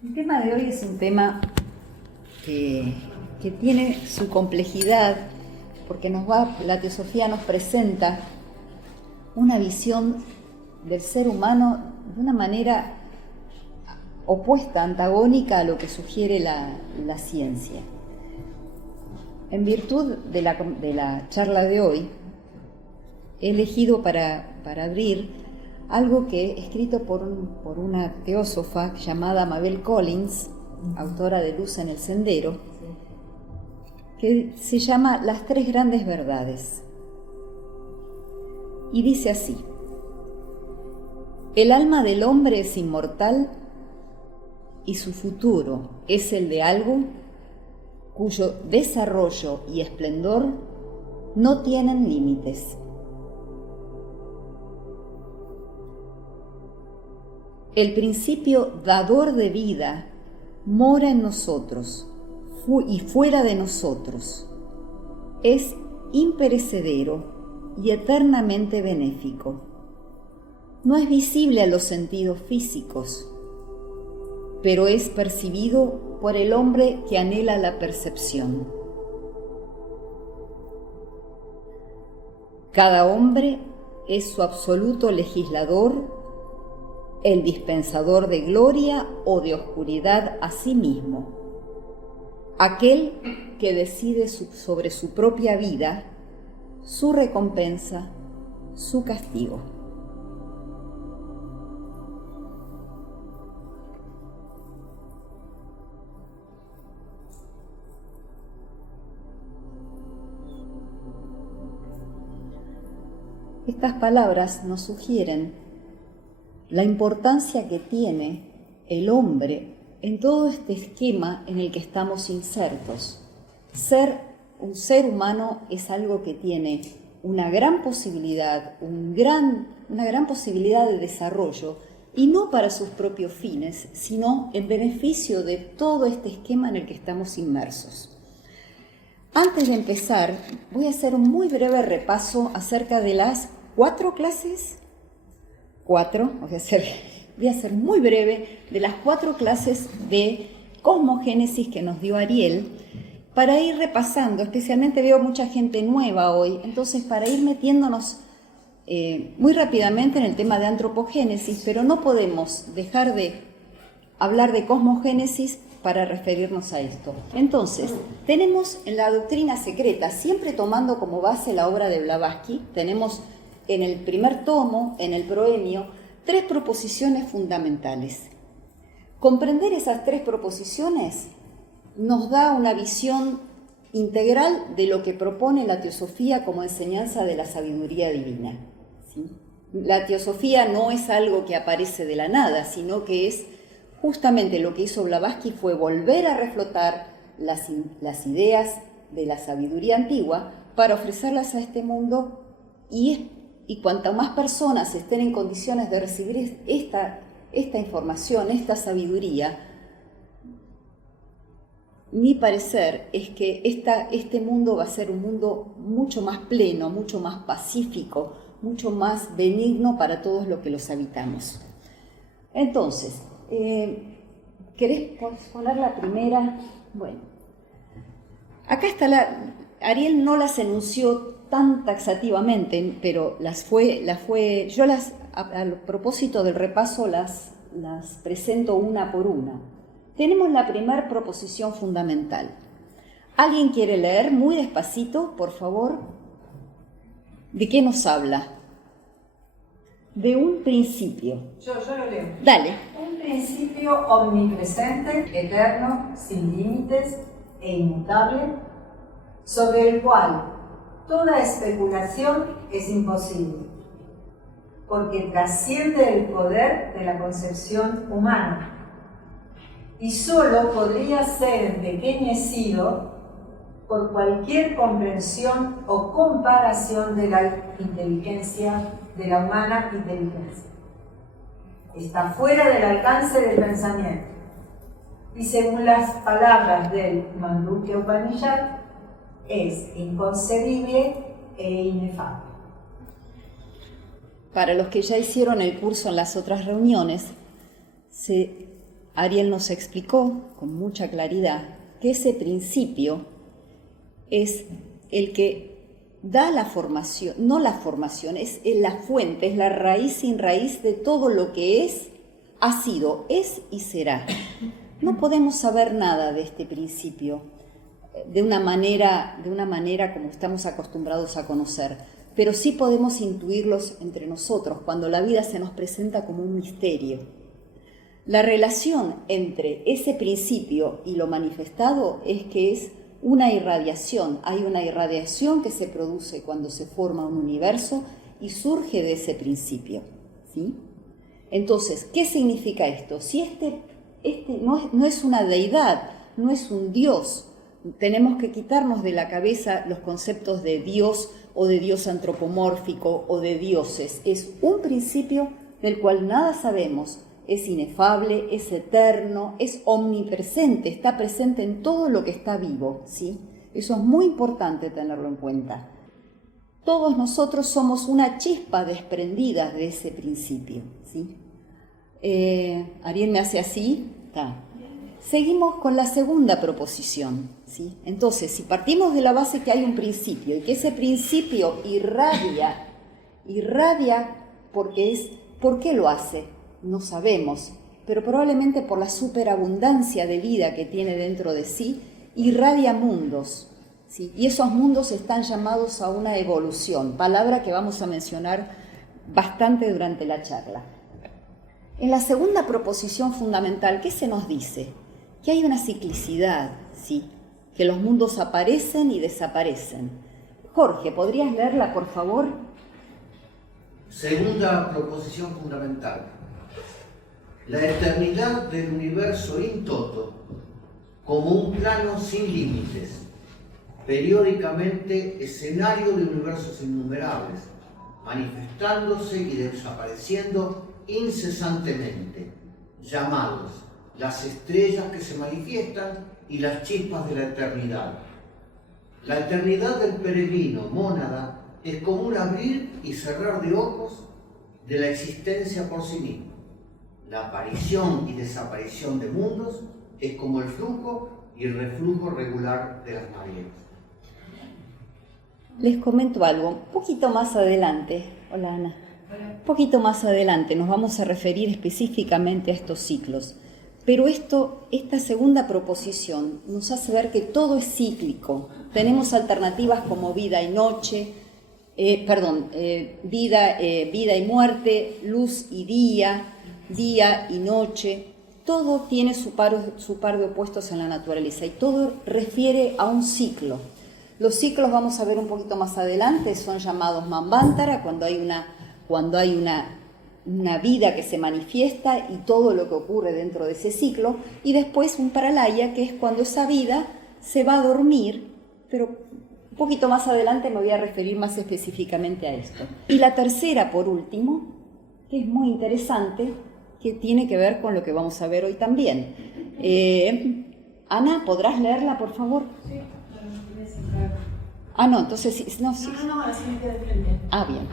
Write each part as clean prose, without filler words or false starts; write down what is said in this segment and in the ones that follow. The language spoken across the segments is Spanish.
El tema de hoy es un tema que tiene su complejidad, porque la teosofía nos presenta una visión del ser humano de una manera opuesta, antagónica a lo que sugiere la ciencia. En virtud de la charla de hoy, he elegido para abrir algo que he escrito por una teósofa llamada Mabel Collins, autora de Luz en el Sendero, que se llama Las Tres Grandes Verdades. Y dice así: el alma del hombre es inmortal y su futuro es el de algo cuyo desarrollo y esplendor no tienen límites. El principio dador de vida mora en nosotros y fuera de nosotros. Es imperecedero y eternamente benéfico. No es visible a los sentidos físicos, pero es percibido por el hombre que anhela la percepción. Cada hombre es su absoluto legislador, el dispensador de gloria o de oscuridad a sí mismo, aquel que decide sobre su propia vida, su recompensa, su castigo. Estas palabras nos sugieren la importancia que tiene el hombre en todo este esquema en el que estamos insertos. Ser un ser humano es algo que tiene una gran posibilidad, una gran posibilidad de desarrollo, y no para sus propios fines, sino en beneficio de todo este esquema en el que estamos inmersos. Antes de empezar, voy a hacer un muy breve repaso acerca de las 4 clases. Voy a ser muy breve, de las 4 clases de cosmogénesis que nos dio Ariel, para ir repasando. Especialmente veo mucha gente nueva hoy, entonces para ir metiéndonos muy rápidamente en el tema de antropogénesis, pero no podemos dejar de hablar de cosmogénesis para referirnos a esto. Entonces, tenemos en la doctrina secreta, siempre tomando como base la obra de Blavatsky, tenemos en el primer tomo, en el proemio, 3 proposiciones fundamentales. Comprender esas 3 proposiciones nos da una visión integral de lo que propone la teosofía como enseñanza de la sabiduría divina. ¿Sí? La teosofía no es algo que aparece de la nada, sino que es justamente lo que hizo Blavatsky, fue volver a reflotar las ideas de la sabiduría antigua para ofrecerlas a este mundo, y cuanto más personas estén en condiciones de recibir esta información, esta sabiduría, mi parecer es que este mundo va a ser un mundo mucho más pleno, mucho más pacífico, mucho más benigno para todos los que los habitamos. Entonces, ¿querés poner la primera? Bueno, acá está Ariel no las enunció tan taxativamente, pero yo a propósito del repaso las presento una por una. Tenemos la primera proposición fundamental. ¿Alguien quiere leer muy despacito, por favor? ¿De qué nos habla? De un principio. Yo lo leo. Dale. Un principio omnipresente, eterno, sin límites e inmutable, sobre el cual toda especulación es imposible, porque trasciende el poder de la concepción humana y solo podría ser empequeñecido por cualquier comprensión o comparación de la inteligencia, de la humana inteligencia. Está fuera del alcance del pensamiento y, según las palabras del Mandukya Upanishad, es inconcebible e inefable. Para los que ya hicieron el curso en las otras reuniones, Ariel nos explicó con mucha claridad que ese principio es el que da la formación, no la formación, es la fuente, es la raíz sin raíz de todo lo que es, ha sido, es y será. No podemos saber nada de este principio de una manera como estamos acostumbrados a conocer, pero sí podemos intuirlos entre nosotros cuando la vida se nos presenta como un misterio. La relación entre ese principio y lo manifestado es que es una irradiación. Hay una irradiación que se produce cuando se forma un universo y surge de ese principio, ¿sí? Entonces, ¿qué significa esto? Si este no es una deidad, no es un Dios, tenemos que quitarnos de la cabeza los conceptos de Dios o de Dios antropomórfico o de dioses. Es un principio del cual nada sabemos. Es inefable, es eterno, es omnipresente, está presente en todo lo que está vivo, ¿sí? Eso es muy importante tenerlo en cuenta. Todos nosotros somos una chispa desprendida de ese principio, ¿sí? Ariel me hace así, está. Seguimos con la segunda proposición, ¿sí? Entonces, si partimos de la base que hay un principio y que ese principio irradia, ¿por qué lo hace? No sabemos, pero probablemente por la superabundancia de vida que tiene dentro de sí, irradia mundos, ¿sí? Y esos mundos están llamados a una evolución, palabra que vamos a mencionar bastante durante la charla. En la segunda proposición fundamental, ¿qué se nos dice? Que hay una ciclicidad, ¿sí? Que los mundos aparecen y desaparecen. Jorge, ¿podrías leerla, por favor? Segunda proposición fundamental. La eternidad del universo in toto, como un plano sin límites, periódicamente escenario de universos innumerables, manifestándose y desapareciendo incesantemente, llamados las estrellas que se manifiestan y las chispas de la eternidad. La eternidad del peregrino, mónada, es como un abrir y cerrar de ojos de la existencia por sí misma. La aparición y desaparición de mundos es como el flujo y el reflujo regular de las mareas. Les comento algo, un poquito más adelante, hola Ana, un poquito más adelante nos vamos a referir específicamente a estos ciclos, pero esta segunda proposición nos hace ver que todo es cíclico. Tenemos alternativas como vida y noche, vida y muerte, luz y día y noche, todo tiene su par de opuestos en la naturaleza y todo refiere a un ciclo. Los ciclos, vamos a ver un poquito más adelante, son llamados Manvantara, cuando hay una vida que se manifiesta y todo lo que ocurre dentro de ese ciclo, y después un Pralaya, que es cuando esa vida se va a dormir, pero un poquito más adelante me voy a referir más específicamente a esto. Y la tercera, por último, que es muy interesante, que tiene que ver con lo que vamos a ver hoy también. Ana, ¿podrás leerla, por favor? Sí, no, entonces sí. No, así me queda de frente. Bien.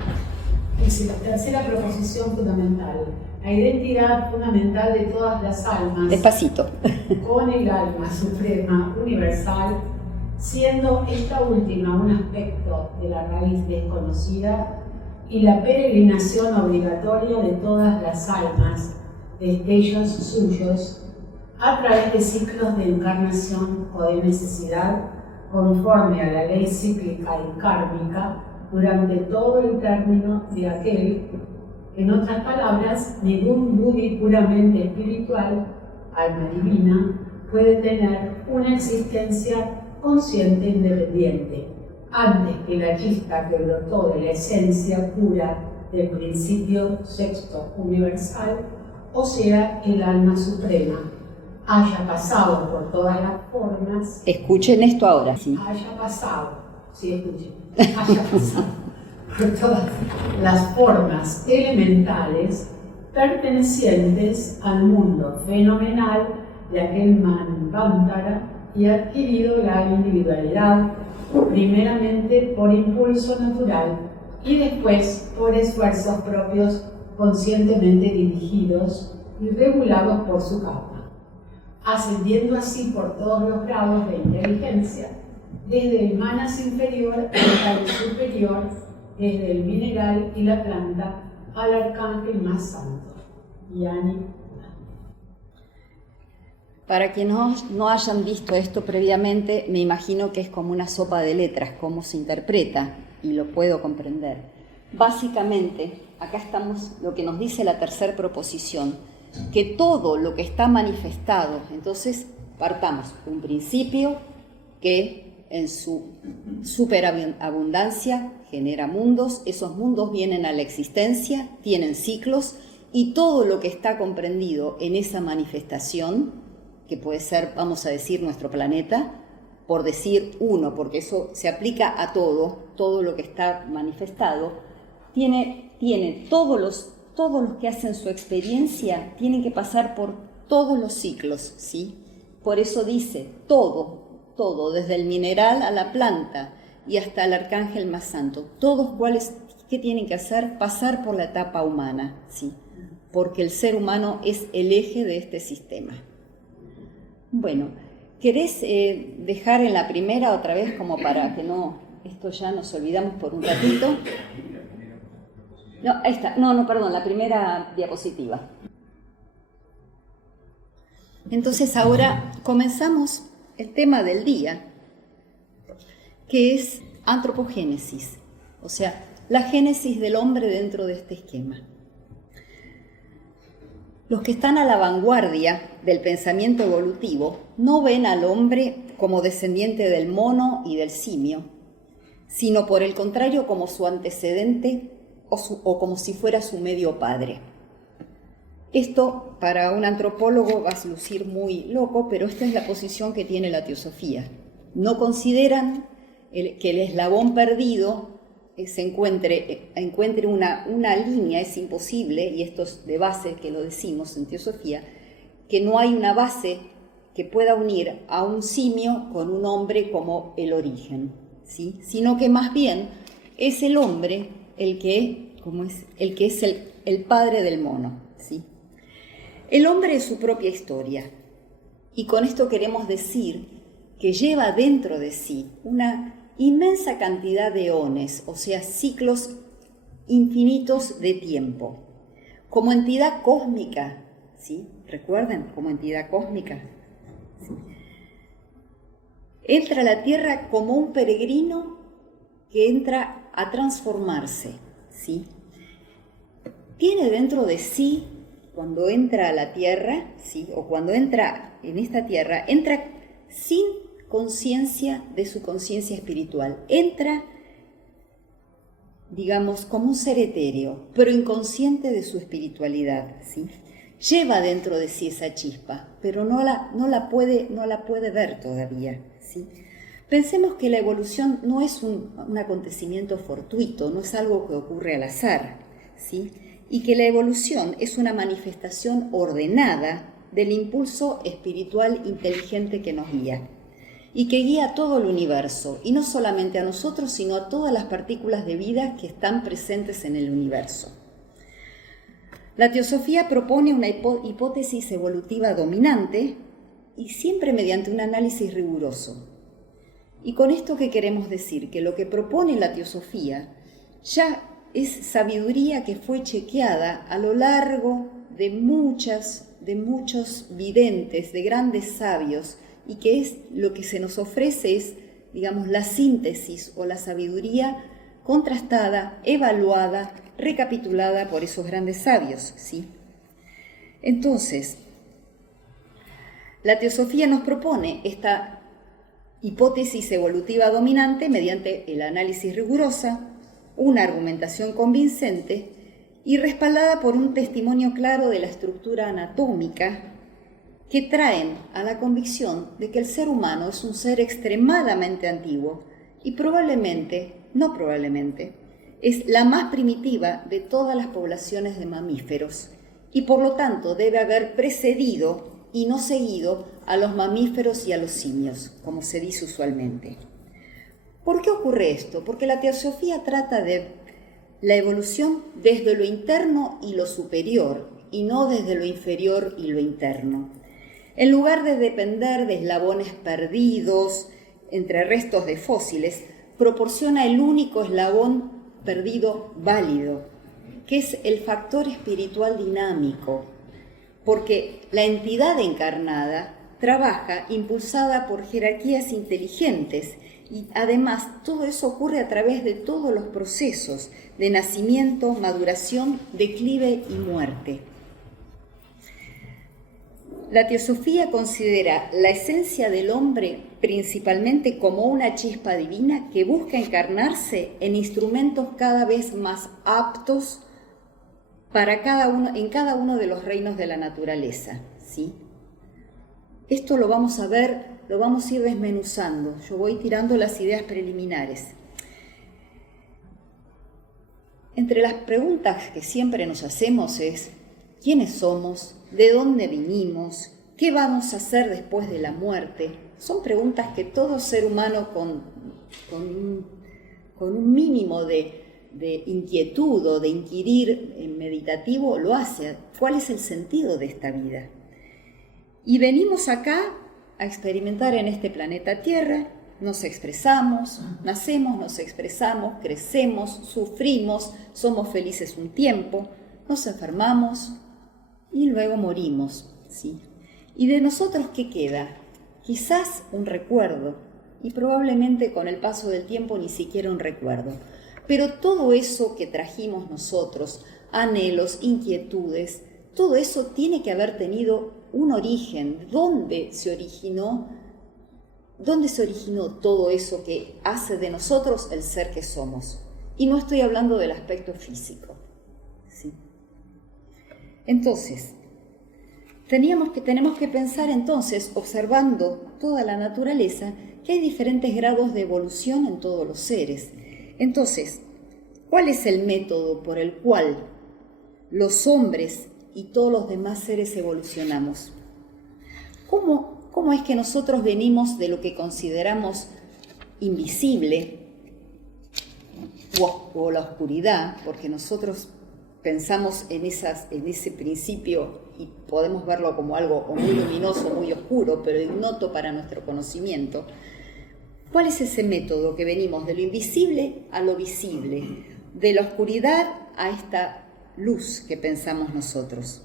Dice la tercera proposición fundamental, la identidad fundamental de todas las almas. Despacito. Con el alma suprema, universal, siendo esta última un aspecto de la raíz desconocida y la peregrinación obligatoria de todas las almas, destellos suyos, a través de ciclos de encarnación o de necesidad, conforme a la ley cíclica y kármica, durante todo el término de aquel. En otras palabras, ningún Buddhi puramente espiritual, alma divina, puede tener una existencia consciente independiente, antes que la chispa que brotó de la esencia pura del principio sexto universal, o sea, el alma suprema, haya pasado por todas las formas. Escuchen esto ahora, sí. Haya pasado por todas las formas elementales pertenecientes al mundo fenomenal de aquel Manvantara y adquirido la individualidad, primeramente por impulso natural y después por esfuerzos propios conscientemente dirigidos y regulados por su karma. ascendiendo así por todos los grados de inteligencia, desde el manas inferior hasta el superior, desde el mineral y la planta al arcángel más santo. Yani. Para quienes no hayan visto esto previamente, me imagino que es como una sopa de letras, cómo se interpreta, y lo puedo comprender. Básicamente, acá estamos, lo que nos dice la tercera proposición, que todo lo que está manifestado, entonces partamos de un principio que en su superabundancia genera mundos, esos mundos vienen a la existencia, tienen ciclos, y todo lo que está comprendido en esa manifestación, que puede ser, vamos a decir, nuestro planeta, por decir uno, porque eso se aplica a todo lo que está manifestado, tiene todos los que hacen su experiencia, tienen que pasar por todos los ciclos, ¿sí? Por eso dice todo, desde el mineral a la planta y hasta el arcángel más santo, todos ¿qué tienen que hacer? Pasar por la etapa humana, ¿sí? Porque el ser humano es el eje de este sistema. Bueno, ¿querés dejar en la primera otra vez como para que esto ya nos olvidamos por un ratito? No, esta, perdón, la primera diapositiva. Entonces ahora comenzamos el tema del día, que es antropogénesis, o sea, la génesis del hombre dentro de este esquema. Los que están a la vanguardia del pensamiento evolutivo no ven al hombre como descendiente del mono y del simio, sino por el contrario como su antecedente o como si fuera su medio padre. Esto para un antropólogo va a lucir muy loco, pero esta es la posición que tiene la teosofía. No consideran que el eslabón perdido se encuentre una línea, es imposible, y esto es de base que lo decimos en teosofía, que no hay una base que pueda unir a un simio con un hombre como el origen, ¿sí? Sino que más bien es el hombre el que es el padre del mono, ¿sí? El hombre es su propia historia, y con esto queremos decir que lleva dentro de sí una inmensa cantidad de eones, o sea, ciclos infinitos de tiempo. Como entidad cósmica, ¿sí? ¿Recuerdan? Como entidad cósmica. ¿Sí? Entra a la Tierra como un peregrino que entra a transformarse, ¿sí? Tiene dentro de sí, cuando entra a la Tierra, ¿sí? O cuando entra en esta Tierra, entra sin conciencia de su conciencia espiritual. Entra, digamos, como un ser etéreo, pero inconsciente de su espiritualidad, ¿sí? Lleva dentro de sí esa chispa, pero no la puede ver todavía, ¿sí? Pensemos que la evolución no es un acontecimiento fortuito, no es algo que ocurre al azar, ¿sí? Y que la evolución es una manifestación ordenada del impulso espiritual inteligente que nos guía y que guía a todo el universo, y no solamente a nosotros, sino a todas las partículas de vida que están presentes en el universo. La teosofía propone una hipótesis evolutiva dominante y siempre mediante un análisis riguroso. Y con esto, ¿qué queremos decir? Que lo que propone la teosofía ya es sabiduría que fue chequeada a lo largo de muchos videntes, de grandes sabios, y que es lo que se nos ofrece es, digamos, la síntesis o la sabiduría contrastada, evaluada, recapitulada por esos grandes sabios, ¿sí? Entonces, la teosofía nos propone esta hipótesis evolutiva dominante mediante el análisis rigurosa, una argumentación convincente y respaldada por un testimonio claro de la estructura anatómica que traen a la convicción de que el ser humano es un ser extremadamente antiguo y es la más primitiva de todas las poblaciones de mamíferos y por lo tanto debe haber precedido y no seguido a los mamíferos y a los simios, como se dice usualmente. ¿Por qué ocurre esto? Porque la teosofía trata de la evolución desde lo interno y lo superior, y no desde lo inferior y lo interno. En lugar de depender de eslabones perdidos entre restos de fósiles, proporciona el único eslabón perdido válido, que es el factor espiritual dinámico, porque la entidad encarnada trabaja impulsada por jerarquías inteligentes y además todo eso ocurre a través de todos los procesos de nacimiento, maduración, declive y muerte. La teosofía considera la esencia del hombre principalmente como una chispa divina que busca encarnarse en instrumentos cada vez más aptos en cada uno de los reinos de la naturaleza, ¿sí? Esto lo vamos a ver, lo vamos a ir desmenuzando. Yo voy tirando las ideas preliminares. Entre las preguntas que siempre nos hacemos es: ¿quiénes somos? ¿De dónde vinimos? ¿Qué vamos a hacer después de la muerte? Son preguntas que todo ser humano con un mínimo de inquietud o de inquirir meditativo lo hace. ¿Cuál es el sentido de esta vida? Y venimos acá a experimentar en este planeta Tierra, nos expresamos, nacemos, nos expresamos, crecemos, sufrimos, somos felices un tiempo, nos enfermamos y luego morimos, ¿sí? ¿Y de nosotros qué queda? Quizás un recuerdo, y probablemente con el paso del tiempo ni siquiera un recuerdo. Pero todo eso que trajimos nosotros, anhelos, inquietudes, todo eso tiene que haber tenido un origen. ¿Dónde se originó todo eso que hace de nosotros el ser que somos? Y no estoy hablando del aspecto físico, ¿sí? Entonces, tenemos que pensar entonces, observando toda la naturaleza, que hay diferentes grados de evolución en todos los seres. Entonces, ¿cuál es el método por el cual los hombres y todos los demás seres evolucionamos? ¿Cómo es que nosotros venimos de lo que consideramos invisible o la oscuridad? Porque nosotros pensamos en ese principio y podemos verlo como algo o muy luminoso, muy oscuro, pero ignoto para nuestro conocimiento. ¿Cuál es ese método que venimos de lo invisible a lo visible, de la oscuridad a esta luz que pensamos nosotros?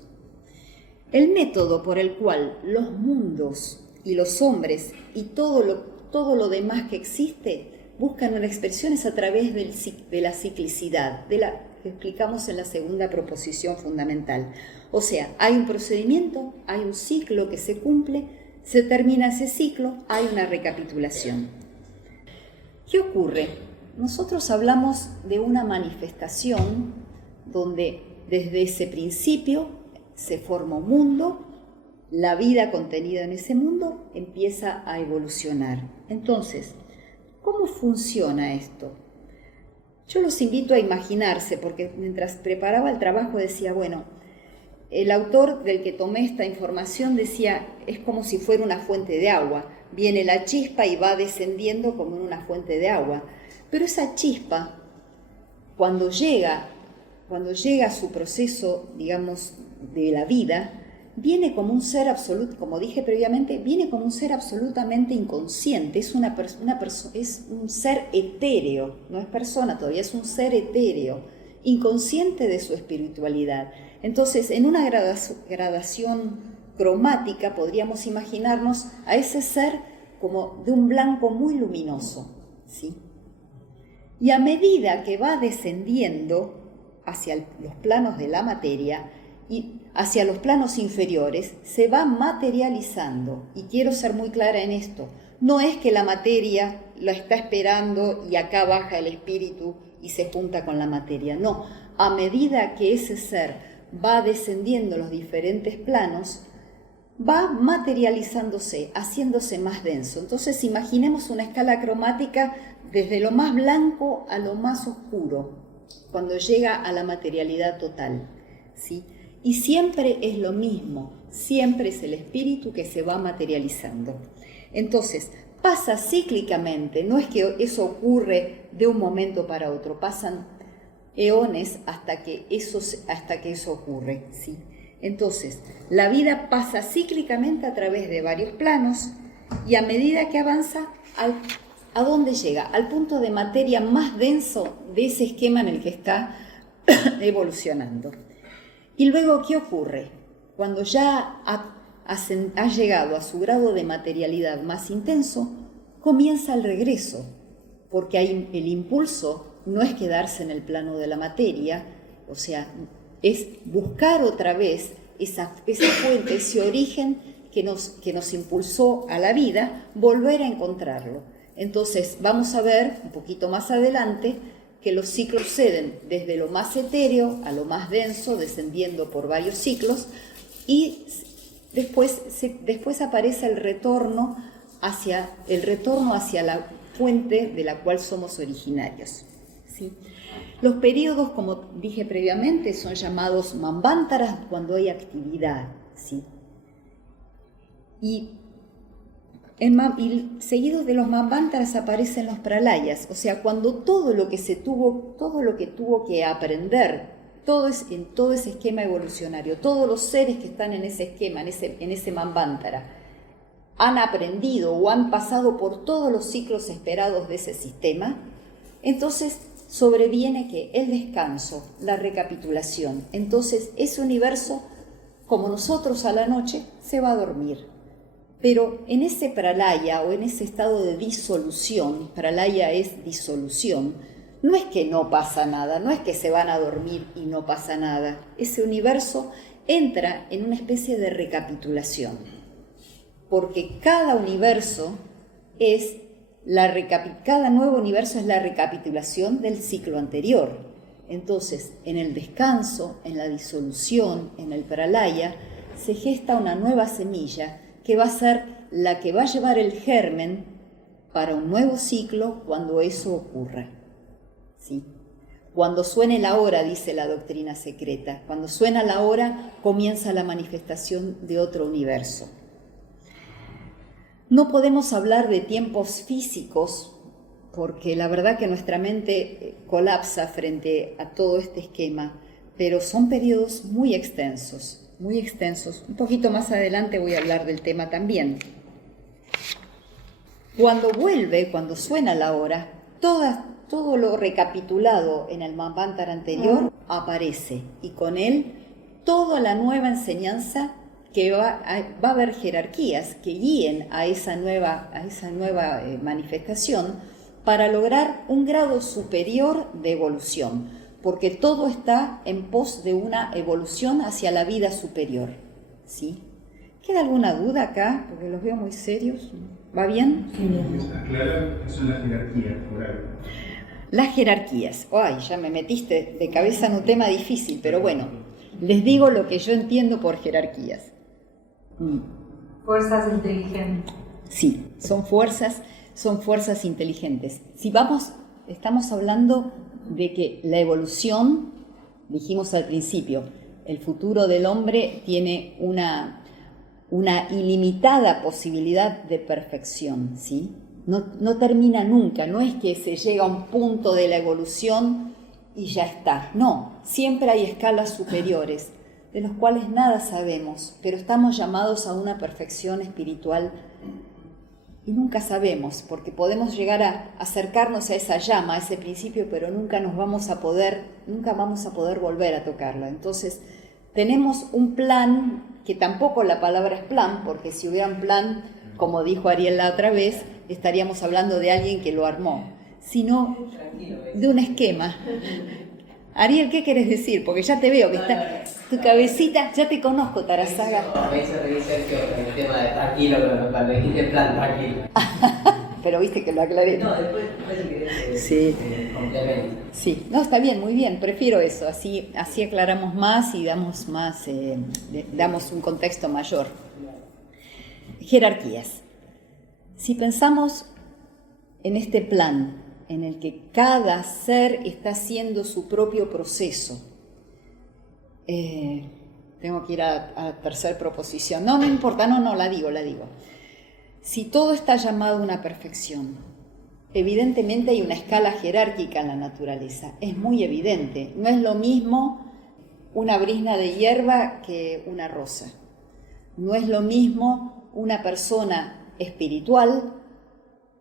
El método por el cual los mundos y los hombres y todo lo demás que existe buscan una expresión es a través de la ciclicidad, de la que explicamos en la segunda proposición fundamental. O sea, hay un procedimiento, hay un ciclo que se cumple, se termina ese ciclo, hay una recapitulación. ¿Qué ocurre? Nosotros hablamos de una manifestación donde desde ese principio se forma un mundo, la vida contenida en ese mundo empieza a evolucionar. Entonces, ¿cómo funciona esto? Yo los invito a imaginarse, porque mientras preparaba el trabajo decía, bueno, el autor del que tomé esta información decía, es como si fuera una fuente de agua. Viene la chispa y va descendiendo como en una fuente de agua. Pero esa chispa, cuando llega a su proceso, digamos, de la vida, viene como un ser absoluto, como dije previamente, viene como un ser absolutamente inconsciente, es un ser etéreo, no es persona todavía, es un ser etéreo, inconsciente de su espiritualidad. Entonces, en una gradación cromática podríamos imaginarnos a ese ser como de un blanco muy luminoso, ¿sí? Y a medida que va descendiendo hacia los planos de la materia y hacia los planos inferiores, se va materializando. Y quiero ser muy clara en esto. No es que la materia lo está esperando y acá baja el espíritu y se junta con la materia. No, a medida que ese ser va descendiendo los diferentes planos, va materializándose, haciéndose más denso. Entonces imaginemos una escala cromática desde lo más blanco a lo más oscuro, cuando llega a la materialidad total, ¿sí? Y siempre es lo mismo, siempre es el espíritu que se va materializando. Entonces, pasa cíclicamente, no es que eso ocurre de un momento para otro, pasan eones hasta que eso ocurre, ¿sí? Entonces, la vida pasa cíclicamente a través de varios planos y a medida que avanza, ¿a dónde llega? Al punto de materia más denso de ese esquema en el que está evolucionando. Y luego, ¿qué ocurre? Cuando ya ha llegado a su grado de materialidad más intenso, comienza el regreso, porque el impulso no es quedarse en el plano de la materia, o sea, es buscar otra vez esa fuente, ese origen que nos impulsó a la vida, volver a encontrarlo. Entonces vamos a ver un poquito más adelante que los ciclos ceden desde lo más etéreo a lo más denso, descendiendo por varios ciclos, y después aparece el retorno hacia la fuente de la cual somos originarios, ¿sí? Los periodos, como dije previamente, son llamados manvántaras cuando hay actividad, ¿sí? Y seguidos de los manvántaras aparecen los pralayas, o sea, cuando todo lo que tuvo que aprender, en todo ese esquema evolucionario, todos los seres que están en ese esquema, en ese manvántara, han aprendido o han pasado por todos los ciclos esperados de ese sistema, entonces sobreviene que el descanso, la recapitulación. Entonces ese universo, como nosotros a la noche, se va a dormir. Pero en ese pralaya o en ese estado de disolución, pralaya es disolución, no es que no pasa nada, no es que se van a dormir y no pasa nada. Ese universo entra en una especie de recapitulación, porque cada universo cada nuevo universo es la recapitulación del ciclo anterior. Entonces, en el descanso, en la disolución, en el pralaya, se gesta una nueva semilla que va a ser la que va a llevar el germen para un nuevo ciclo cuando eso ocurra, ¿sí? Cuando suene la hora, dice la doctrina secreta, cuando suena la hora comienza la manifestación de otro universo. No podemos hablar de tiempos físicos porque la verdad que nuestra mente colapsa frente a todo este esquema, pero son periodos muy extensos, muy extensos. Un poquito más adelante voy a hablar del tema también. Cuando suena la hora, todo lo recapitulado en el Manvantara anterior aparece, y con él toda la nueva enseñanza que va a haber jerarquías que guíen a esa nueva manifestación para lograr un grado superior de evolución, porque todo está en pos de una evolución hacia la vida superior, ¿sí? ¿Queda alguna duda acá? Porque los veo muy serios. ¿Va bien? Sí. Aclarar qué son las jerarquías, por algo. Las jerarquías. Ay, ya me metiste de cabeza en un tema difícil, pero bueno, les digo lo que yo entiendo por jerarquías. Fuerzas inteligentes. Sí, son fuerzas inteligentes. Estamos hablando de que la evolución, dijimos al principio, el futuro del hombre tiene una ilimitada posibilidad de perfección, ¿sí? No termina nunca, no es que se llega a un punto de la evolución y ya está. No, siempre hay escalas superiores, de los cuales nada sabemos, pero estamos llamados a una perfección espiritual y nunca sabemos, porque podemos llegar a acercarnos a esa llama, a ese principio, pero nunca vamos a poder volver a tocarla. Entonces, tenemos un plan, que tampoco la palabra es plan, porque si hubiera un plan, como dijo Ariel la otra vez, estaríamos hablando de alguien que lo armó, sino de un esquema. Ariel, ¿qué querés decir? Porque ya te veo que está tu cabecita, ya te conozco, Tarasaga. Me hizo reír Sergio en el tema de tranquilo, cuando dijiste plan tranquilo. Pero viste que lo aclaré. No, después que sí. Complemento. Sí, no, está bien, muy bien, prefiero eso, así aclaramos más y damos un contexto mayor. Jerarquías. Si pensamos en este plan en el que cada ser está haciendo su propio proceso, tengo que ir a la tercera proposición, no importa, no, la digo. Si todo está llamado a una perfección, evidentemente hay una escala jerárquica en la naturaleza, es muy evidente, no es lo mismo una brizna de hierba que una rosa. No es lo mismo una persona espiritual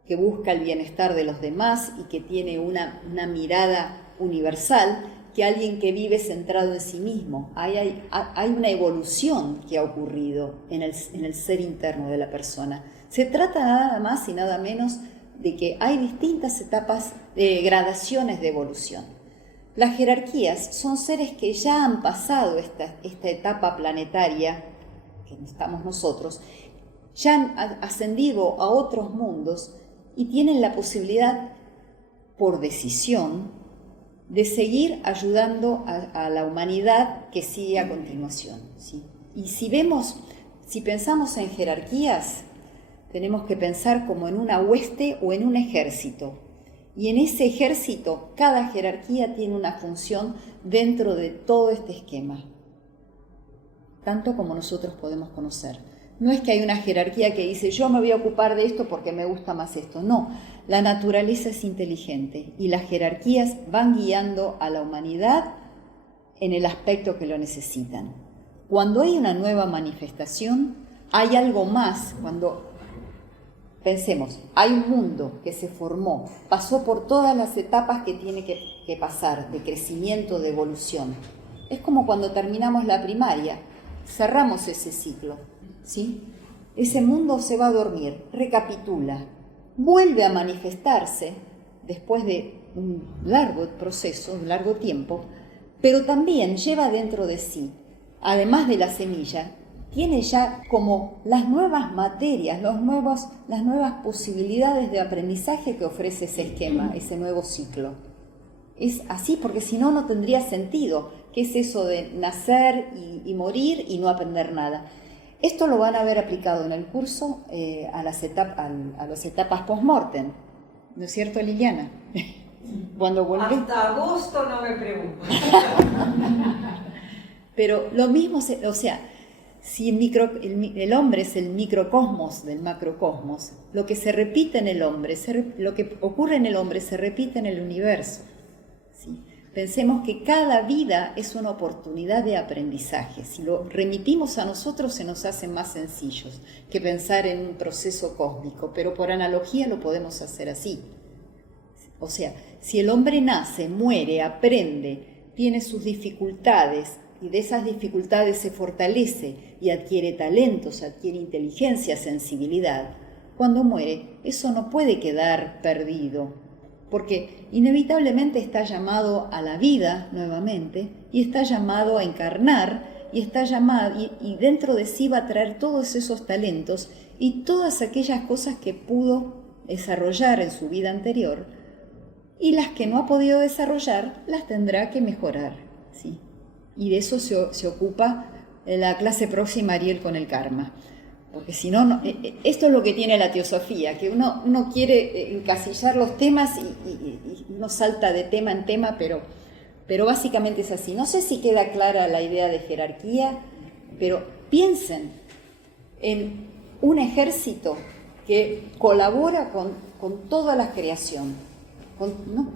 que busca el bienestar de los demás y que tiene una mirada universal que alguien que vive centrado en sí mismo. Hay una evolución que ha ocurrido en el ser interno de la persona. Se trata nada más y nada menos de que hay distintas etapas, gradaciones de evolución. Las jerarquías son seres que ya han pasado esta etapa planetaria, que estamos nosotros, ya han ascendido a otros mundos y tienen la posibilidad, por decisión, de seguir ayudando a la humanidad que sigue a continuación, ¿sí? Y si pensamos en jerarquías, tenemos que pensar como en una hueste o en un ejército. Y en ese ejército, cada jerarquía tiene una función dentro de todo este esquema, tanto como nosotros podemos conocer. No es que hay una jerarquía que dice, yo me voy a ocupar de esto porque me gusta más esto. No, la naturaleza es inteligente y las jerarquías van guiando a la humanidad en el aspecto que lo necesitan. Cuando hay una nueva manifestación, hay algo más. Cuando pensemos, hay un mundo que se formó, pasó por todas las etapas que tiene que pasar, de crecimiento, de evolución. Es como cuando terminamos la primaria, cerramos ese ciclo, ¿sí? Ese mundo se va a dormir, recapitula, vuelve a manifestarse después de un largo proceso, un largo tiempo, pero también lleva dentro de sí, además de la semilla, tiene ya como las nuevas materias, las nuevas posibilidades de aprendizaje que ofrece ese esquema, ese nuevo ciclo. Es así porque si no, no tendría sentido. ¿Qué es eso de nacer y morir y no aprender nada? Esto lo van a ver aplicado en el curso a las etapas post-mortem. ¿No es cierto, Liliana? Cuando vuelve... Hasta agosto no me pregunto. Pero lo mismo, o sea, si el hombre es el microcosmos del macrocosmos, lo que se repite en el hombre, lo que ocurre en el hombre se repite en el universo, ¿sí? Pensemos que cada vida es una oportunidad de aprendizaje. Si lo remitimos a nosotros se nos hace más sencillos que pensar en un proceso cósmico, pero por analogía lo podemos hacer así. O sea, si el hombre nace, muere, aprende, tiene sus dificultades y de esas dificultades se fortalece y adquiere talentos, adquiere inteligencia, sensibilidad, cuando muere eso no puede quedar perdido, porque inevitablemente está llamado a la vida nuevamente y está llamado a encarnar y está llamado y dentro de sí va a traer todos esos talentos y todas aquellas cosas que pudo desarrollar en su vida anterior y las que no ha podido desarrollar las tendrá que mejorar, ¿sí? Y de eso se ocupa la clase próxima Ariel con el karma. Porque si no, esto es lo que tiene la teosofía, que uno quiere encasillar los temas y uno salta de tema en tema, pero básicamente es así. No sé si queda clara la idea de jerarquía, pero piensen en un ejército que colabora con toda la creación.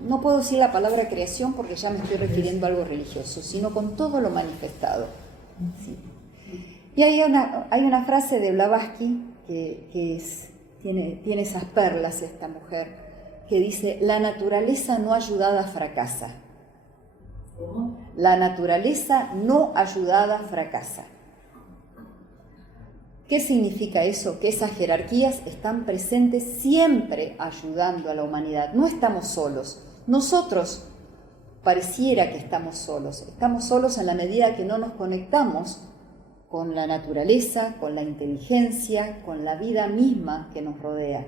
No puedo decir la palabra creación porque ya me estoy refiriendo a algo religioso, sino con todo lo manifestado, ¿sí? Y hay una frase de Blavatsky que tiene esas perlas esta mujer, que dice, la naturaleza no ayudada fracasa. La naturaleza no ayudada fracasa. ¿Qué significa eso? Que esas jerarquías están presentes siempre ayudando a la humanidad. No estamos solos. Nosotros pareciera que estamos solos. Estamos solos en la medida que no nos conectamos con la naturaleza, con la inteligencia, con la vida misma que nos rodea.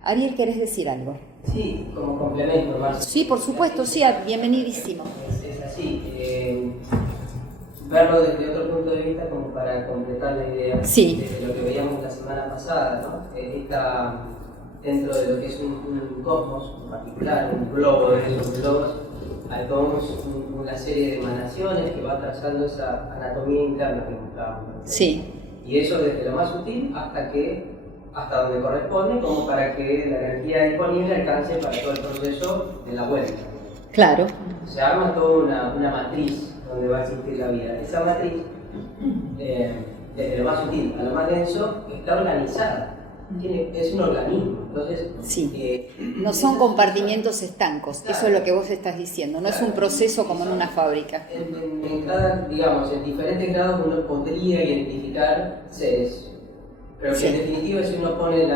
Ariel, ¿querés decir algo? Sí, como complemento, Marcia. Sí, por supuesto, sí, bienvenidísimo. Es así. Verlo desde otro punto de vista como para completar la idea, sí, desde lo que veíamos la semana pasada, ¿no? Está dentro de lo que es un cosmos en particular, un globo de esos globos, hay toda una serie de emanaciones que va trazando esa anatomía interna que mostrábamos. Sí. Y eso desde lo más sutil hasta donde corresponde, como para que la energía disponible alcance para todo el proceso de la vuelta. Claro. Se arma toda una matriz, ¿no? donde va a existir la vida. Esa matriz, desde lo más sutil a lo más denso, está organizada. Es un organismo. Entonces, sí. No son compartimientos estancos, claro. Eso es lo que vos estás diciendo, no, claro. Es un proceso como en una fábrica. En cada, digamos, en diferentes grados uno podría identificar seres, pero que en definitiva si uno pone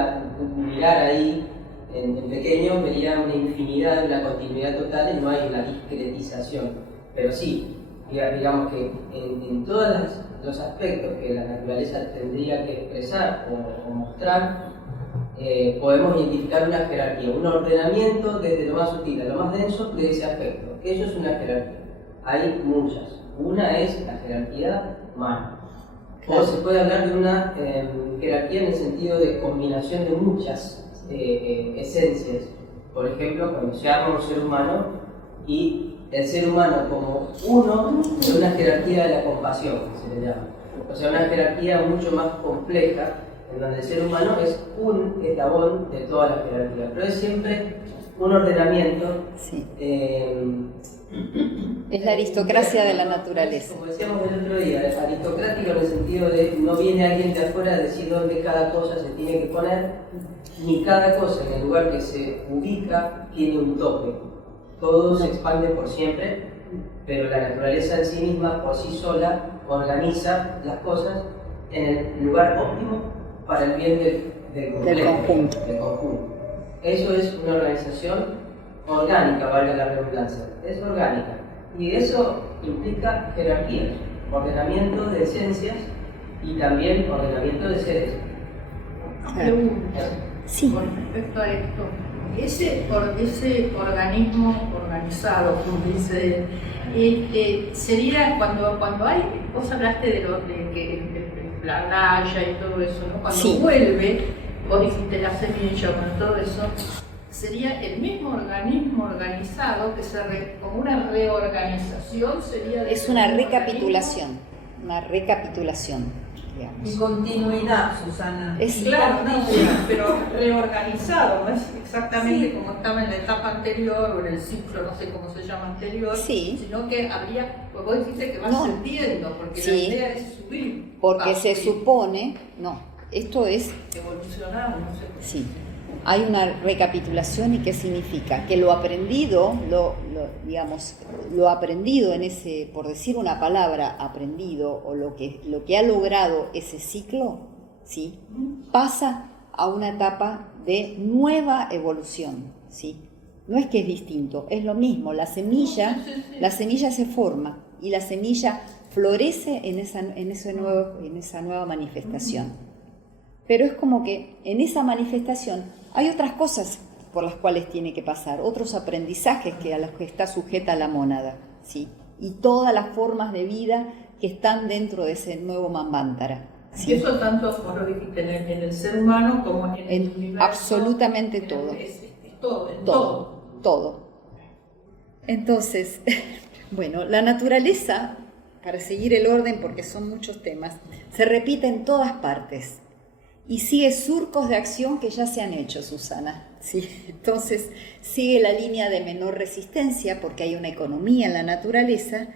mirar ahí en pequeño, vería una infinidad, una continuidad total y no hay una discretización. Pero sí, digamos que en todos los aspectos que la naturaleza tendría que expresar o mostrar, podemos identificar una jerarquía, un ordenamiento desde lo más sutil a lo más denso de ese aspecto. Eso es una jerarquía. Hay muchas. Una es la jerarquía humana. O se puede hablar de una jerarquía en el sentido de combinación de muchas esencias. Por ejemplo, cuando se arma un ser humano y el ser humano como uno de una jerarquía de la compasión, que se le llama. O sea, una jerarquía mucho más compleja, en donde el ser humano es un eslabón de toda la jerarquía, pero es siempre un ordenamiento. Sí. Es la aristocracia de la naturaleza. Como decíamos el otro día, es aristocrático en el sentido de no viene alguien de afuera a decir dónde cada cosa se tiene que poner, ni cada cosa en el lugar que se ubica tiene un tope. Todo se expande por siempre, pero la naturaleza en sí misma, por sí sola, organiza las cosas en el lugar óptimo para el bien del conjunto. Eso es una organización orgánica, valga la redundancia. Es orgánica. Y eso implica jerarquías, ordenamiento de esencias y también ordenamiento de seres. Pregunta. Sí. Con respecto a esto. Ese organismo organizado, como dice, sería cuando hay, vos hablaste de la playa y todo eso, ¿no? Cuando sí. Vuelve, vos dijiste la semilla, con todo eso, sería el mismo organismo organizado como una reorganización sería. Es una recapitulación, digamos. Y continuidad, Susana. Es claro, no, pero reorganizado, no es exactamente como estaba en la etapa anterior o en el ciclo, no sé cómo se llama anterior, sino que habría, pues vos dijiste que va ascendiendo, porque la idea es subir. Porque se supone, esto es evolucionar, no sé. Sí. Hay una recapitulación. ¿Y qué significa? Que lo aprendido, lo aprendido en ese, por decir una palabra, aprendido, o lo que ha logrado ese ciclo, ¿sí? Pasa a una etapa de nueva evolución, ¿sí? No es que es distinto, es lo mismo. La semilla se forma y la semilla florece en esa nueva manifestación. Pero es como que en esa manifestación hay otras cosas por las cuales tiene que pasar, otros aprendizajes a los que está sujeta la mónada, ¿sí? Y todas las formas de vida que están dentro de ese nuevo Manvantara, ¿sí? Y eso tanto, vos lo dijiste, en el ser humano como en el universo. Absolutamente todo. Es todo, todo. Entonces, bueno, la naturaleza, para seguir el orden, porque son muchos temas, se repite en todas partes. Y sigue surcos de acción que ya se han hecho, Susana. ¿Sí? Entonces, sigue la línea de menor resistencia porque hay una economía en la naturaleza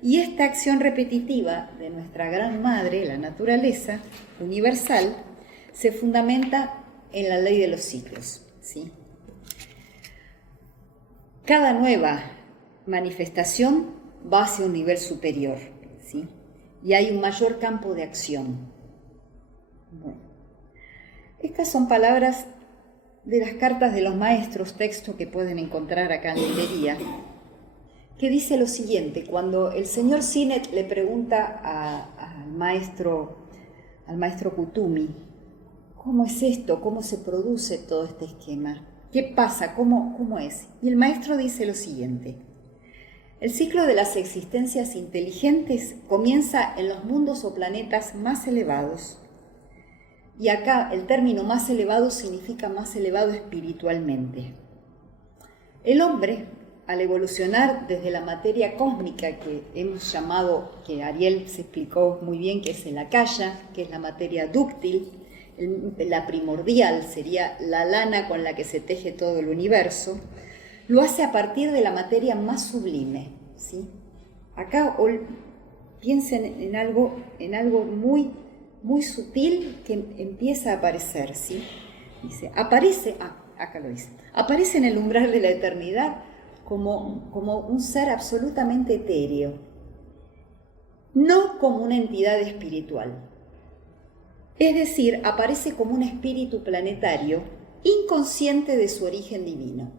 y esta acción repetitiva de nuestra gran madre, la naturaleza universal, se fundamenta en la ley de los ciclos. ¿Sí? Cada nueva manifestación va hacia un nivel superior, ¿sí? Y hay un mayor campo de acción. Bueno. Estas son palabras de las cartas de los maestros, texto que pueden encontrar acá en librería, que dice lo siguiente: cuando el señor Sinet le pregunta al maestro Kutumi, ¿cómo es esto? ¿Cómo se produce todo este esquema? ¿Qué pasa? ¿Cómo es? Y el maestro dice lo siguiente: el ciclo de las existencias inteligentes comienza en los mundos o planetas más elevados. Y acá el término más elevado significa más elevado espiritualmente. El hombre, al evolucionar desde la materia cósmica que hemos llamado, que Ariel se explicó muy bien, que es el akasha, que es la materia dúctil, la primordial sería la lana con la que se teje todo el universo, lo hace a partir de la materia más sublime, ¿sí? Acá piensen en algo muy, muy sutil que empieza a aparecer, ¿sí? Dice, acá lo dice, aparece en el umbral de la eternidad como un ser absolutamente etéreo, no como una entidad espiritual. Es decir, aparece como un espíritu planetario inconsciente de su origen divino.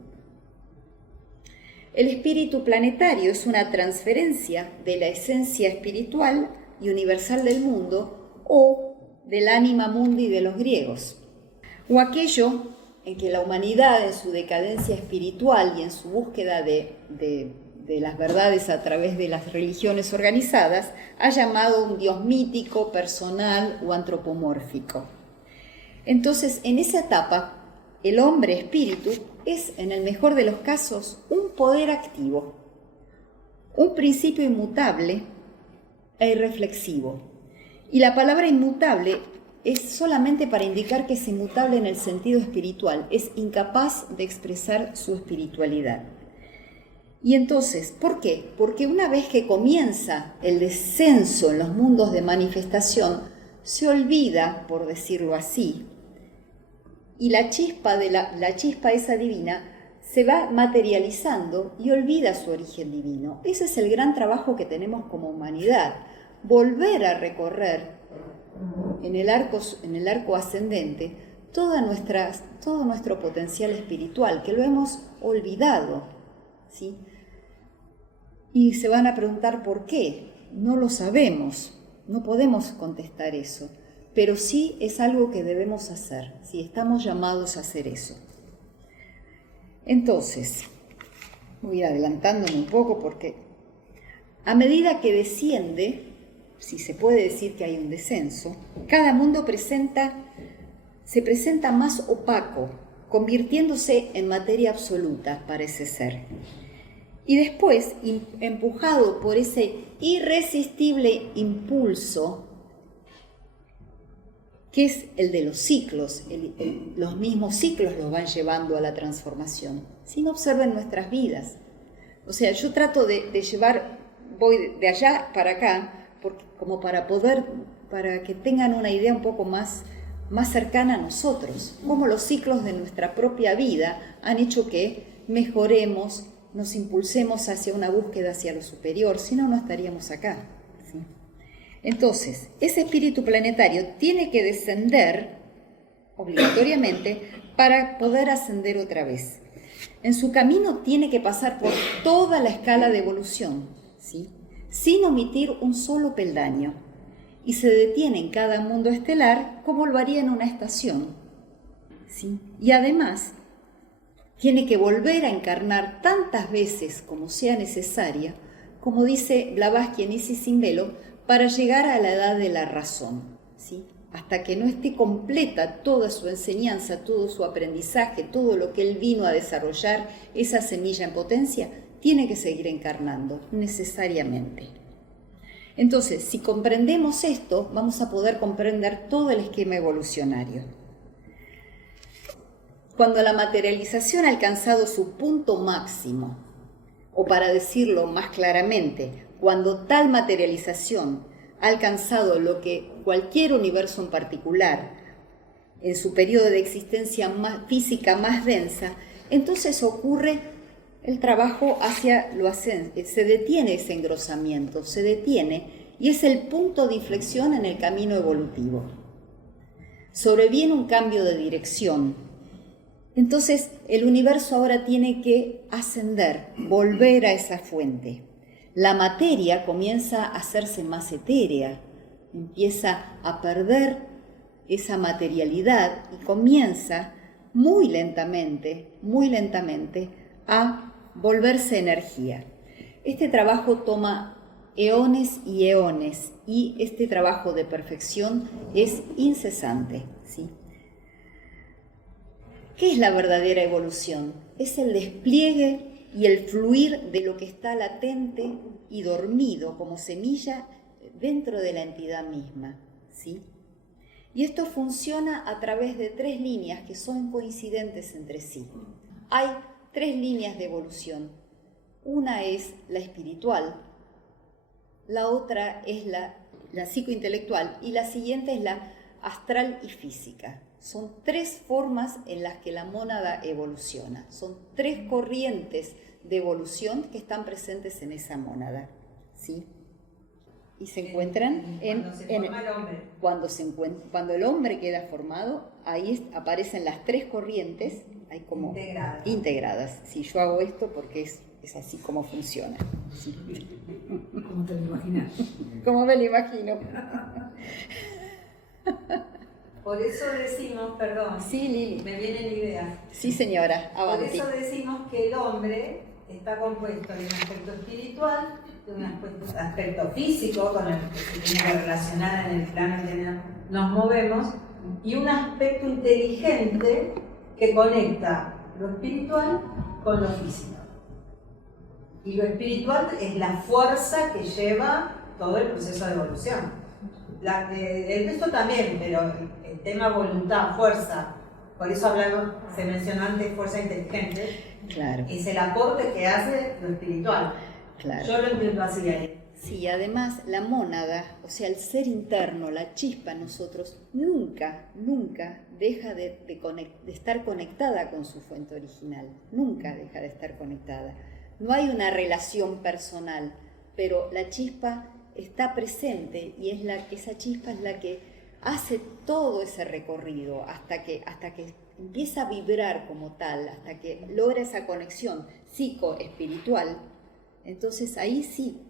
El espíritu planetario es una transferencia de la esencia espiritual y universal del mundo o del anima mundi de los griegos, o aquello en que la humanidad en su decadencia espiritual y en su búsqueda de las verdades a través de las religiones organizadas ha llamado un Dios mítico, personal o antropomórfico. Entonces, en esa etapa, el hombre espíritu es, en el mejor de los casos, un poder activo, un principio inmutable e irreflexivo. Y la palabra inmutable es solamente para indicar que es inmutable en el sentido espiritual, es incapaz de expresar su espiritualidad. Y entonces, ¿por qué? Porque una vez que comienza el descenso en los mundos de manifestación, se olvida, por decirlo así, y la chispa esa divina se va materializando y olvida su origen divino. Ese es el gran trabajo que tenemos como humanidad, volver a recorrer en el arco ascendente todo nuestro potencial espiritual, que lo hemos olvidado, ¿sí? Y se van a preguntar por qué. No lo sabemos, no podemos contestar eso, pero sí es algo que debemos hacer, sí, estamos llamados a hacer eso. Entonces, voy adelantándome un poco porque a medida que desciende, si se puede decir que hay un descenso, cada mundo se presenta más opaco, convirtiéndose en materia absoluta, parece ser. Y después, empujado por ese irresistible impulso, que es el de los ciclos, los mismos ciclos los van llevando a la transformación. Si no observen nuestras vidas. O sea, yo trato de voy de allá para acá, como para que tengan una idea un poco más cercana a nosotros, cómo los ciclos de nuestra propia vida han hecho que mejoremos, nos impulsemos hacia una búsqueda hacia lo superior, si no, no estaríamos acá, ¿sí? Entonces, ese espíritu planetario tiene que descender obligatoriamente para poder ascender otra vez. En su camino tiene que pasar por toda la escala de evolución, ¿sí? Sin omitir un solo peldaño, y se detiene en cada mundo estelar como lo haría en una estación, ¿sí? Y además tiene que volver a encarnar tantas veces como sea necesaria, como dice Blavatsky en Isis sin velo, para llegar a la edad de la razón, ¿sí? Hasta que no esté completa toda su enseñanza, todo su aprendizaje, todo lo que él vino a desarrollar, esa semilla en potencia, tiene que seguir encarnando, necesariamente. Entonces, si comprendemos esto, vamos a poder comprender todo el esquema evolucionario. Cuando la materialización ha alcanzado su punto máximo, o para decirlo más claramente, cuando tal materialización ha alcanzado lo que cualquier universo en particular, en su periodo de existencia física más densa, entonces ocurre el trabajo hacia lo ascenso, se detiene ese engrosamiento, se detiene y es el punto de inflexión en el camino evolutivo. Sobreviene un cambio de dirección. Entonces el universo ahora tiene que ascender, volver a esa fuente. La materia comienza a hacerse más etérea, empieza a perder esa materialidad y comienza muy lentamente a volverse energía. Este trabajo toma eones y eones y este trabajo de perfección es incesante, ¿sí? ¿Qué es la verdadera evolución? Es el despliegue y el fluir de lo que está latente y dormido como semilla dentro de la entidad misma, ¿sí? Y esto funciona a través de 3 líneas que son coincidentes entre sí. Hay 3 líneas de evolución. Una es la espiritual, la otra es la psicointelectual y la siguiente es la astral y física. Son 3 formas en las que la mónada evoluciona. Son 3 corrientes de evolución que están presentes en esa mónada, ¿sí? Y se encuentran cuando el hombre queda formado, ahí aparecen las 3 corrientes, hay como integradas. Si yo hago esto porque es así como funciona. ¿Sí? ¿Cómo te lo imaginas? Como me lo imagino. Por eso decimos, perdón, Sí, Lili. me viene la idea. Sí, señora, Por avanti. eso decimos que el hombre está compuesto de un aspecto espiritual, de un aspecto físico con el que se tiene que relacionar en el plano en que nos movemos, y un aspecto inteligente que conecta lo espiritual con lo físico. Y lo espiritual es la fuerza que lleva todo el proceso de evolución. El resto también, pero el tema voluntad, fuerza, por eso se mencionó antes fuerza inteligente, Claro, es el aporte que hace lo espiritual. claro. Yo lo entiendo así ahí. Sí, además la mónada, o sea, el ser interno, la chispa en nosotros, nunca deja de estar conectada con su fuente original. Nunca deja de estar conectada. No hay una relación personal, pero la chispa está presente y esa chispa es la que hace todo ese recorrido hasta que empieza a vibrar como tal, hasta que logra esa conexión psico-espiritual. Entonces ahí sí,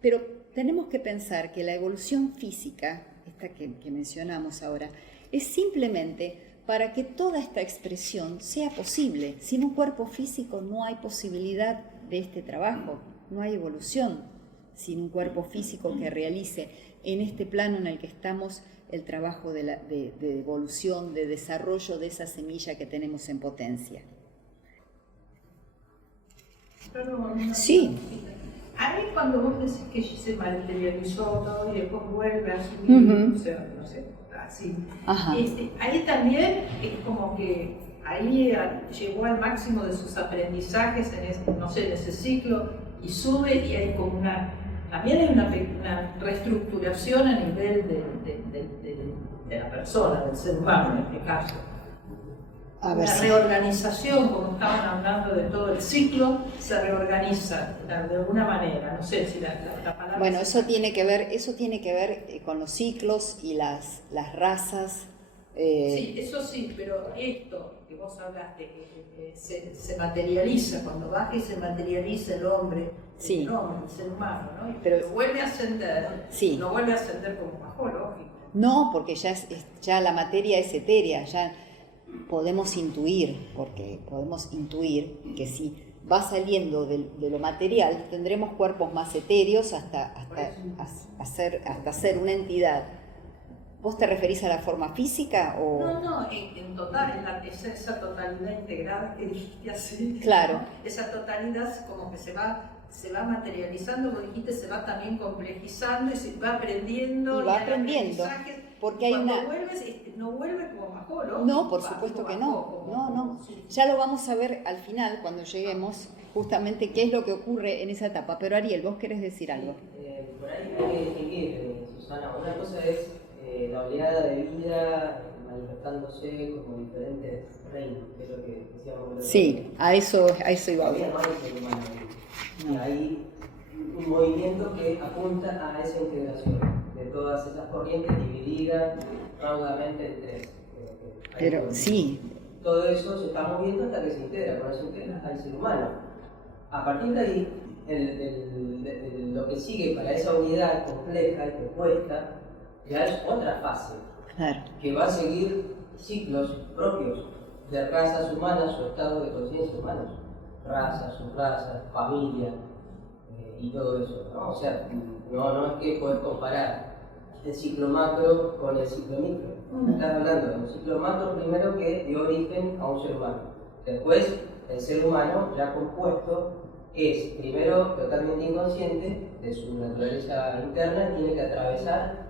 pero tenemos que pensar que la evolución física, esta que mencionamos ahora, es simplemente para que toda esta expresión sea posible. Sin un cuerpo físico no hay posibilidad de este trabajo, no hay evolución sin un cuerpo físico que realice en este plano en el que estamos el trabajo de evolución, de desarrollo de esa semilla que tenemos en potencia. Sí. A mí cuando vos decís que se materializó todo y después vuelve a subir, Ujú. o sea, no sé, así. Ajá. Ahí también es como que ahí llegó al máximo de sus aprendizajes en ese ciclo y sube y hay como también hay una reestructuración a nivel de la persona, del ser humano en este caso. A ver La si- reorganización, como estaban hablando de todo el ciclo, se reorganiza de alguna manera, no sé si la palabra... Bueno, eso tiene que ver con los ciclos y las razas. Sí, eso sí, pero esto que vos hablaste, que se materializa, cuando baja y se materializa el hombre, Sí. el ser humano, ¿no? Y Pero- vuelve a ascender, Sí. no vuelve a ascender como bajó, lógico. No, porque ya la materia es etérea, ya podemos intuir que si va saliendo de lo material, tendremos cuerpos más etéreos hasta ser una entidad. ¿Vos te referís a la forma física o...? No, en total, esa totalidad integrada que dijiste así. Claro. Esa totalidad como que se va materializando, como dijiste, se va también complejizando y se va aprendiendo. Y va hay aprendiendo, aprendizajes, porque y hay cuando una... vuelves, no vuelve como bajó, ¿no? No, por supuesto que no. No. Sí. Ya lo vamos a ver al final, cuando lleguemos, justamente qué es lo que ocurre en esa etapa. Pero Ariel, vos querés decir algo. Por ahí hay que distinguir, Susana. Una cosa es la oleada de vida manifestándose como diferentes reinos, que es lo que decíamos. Sí, a eso iba. Todavía no hay ser humano. Y hay un movimiento que apunta a esa integración de todas esas corrientes divididas raudamente en 3. Pero sí, Todo eso se está moviendo hasta que se integra, cuando se integra al ser humano. A partir de ahí, lo que sigue para esa unidad compleja y compuesta ya es otra fase, claro. que va a seguir ciclos propios de razas humanas o estado de conciencia humanos, razas, subrazas, familia y todo eso, ¿no? O sea, no es que puedes comparar el ciclo macro con el ciclo micro. Estás hablando de un ciclo macro primero que dio origen a un ser humano. Después, el ser humano ya compuesto es primero totalmente inconsciente de su naturaleza interna y tiene que atravesar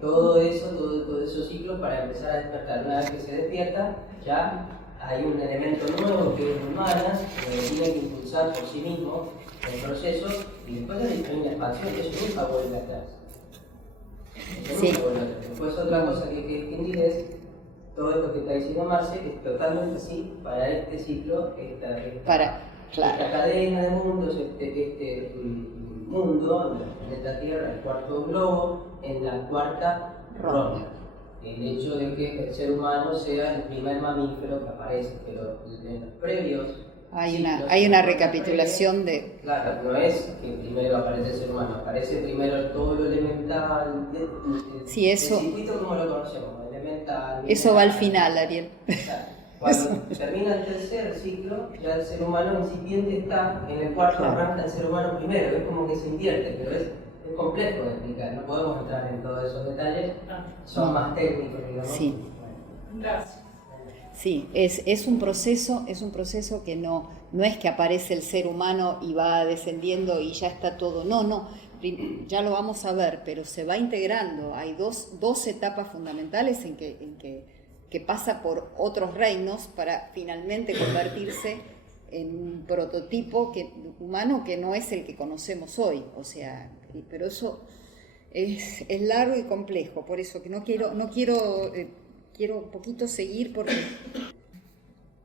todos esos ciclos para empezar a despertar. Una vez que se despierta, ya hay un elemento nuevo que es humanas, que tiene que impulsar por sí mismo el proceso Y después hay una expansión, eso nunca vuelve atrás. Eso Sí. nunca vuelve atrás. Después otra cosa que hay que distinguir es todo esto que está diciendo Marce, es totalmente así para este ciclo, esta cadena de mundos, este mundo, el planeta Tierra, el cuarto globo, en la cuarta ronda. El hecho de que el ser humano sea el primer mamífero que aparece, pero en los previos... Hay una recapitulación de... Claro, no es que primero aparece el ser humano, aparece primero todo lo elemental, Sí, eso... el circuito como lo conocemos, elemental... Eso va al final, Ariel. Exacto. Cuando termina el tercer ciclo, ya el ser humano incipiente está en el cuarto, arranca el ser humano primero, es como que se invierte, pero es complejo de explicar, no podemos entrar en todos esos detalles, son más técnicos, digamos. Sí. Gracias. Sí, es un proceso que no es que aparece el ser humano y va descendiendo y ya está todo. No, ya lo vamos a ver, pero se va integrando. Hay dos etapas fundamentales en que pasa por otros reinos para finalmente convertirse en un prototipo humano que no es el que conocemos hoy. O sea, pero eso es largo y complejo, por eso que quiero un poquito seguir porque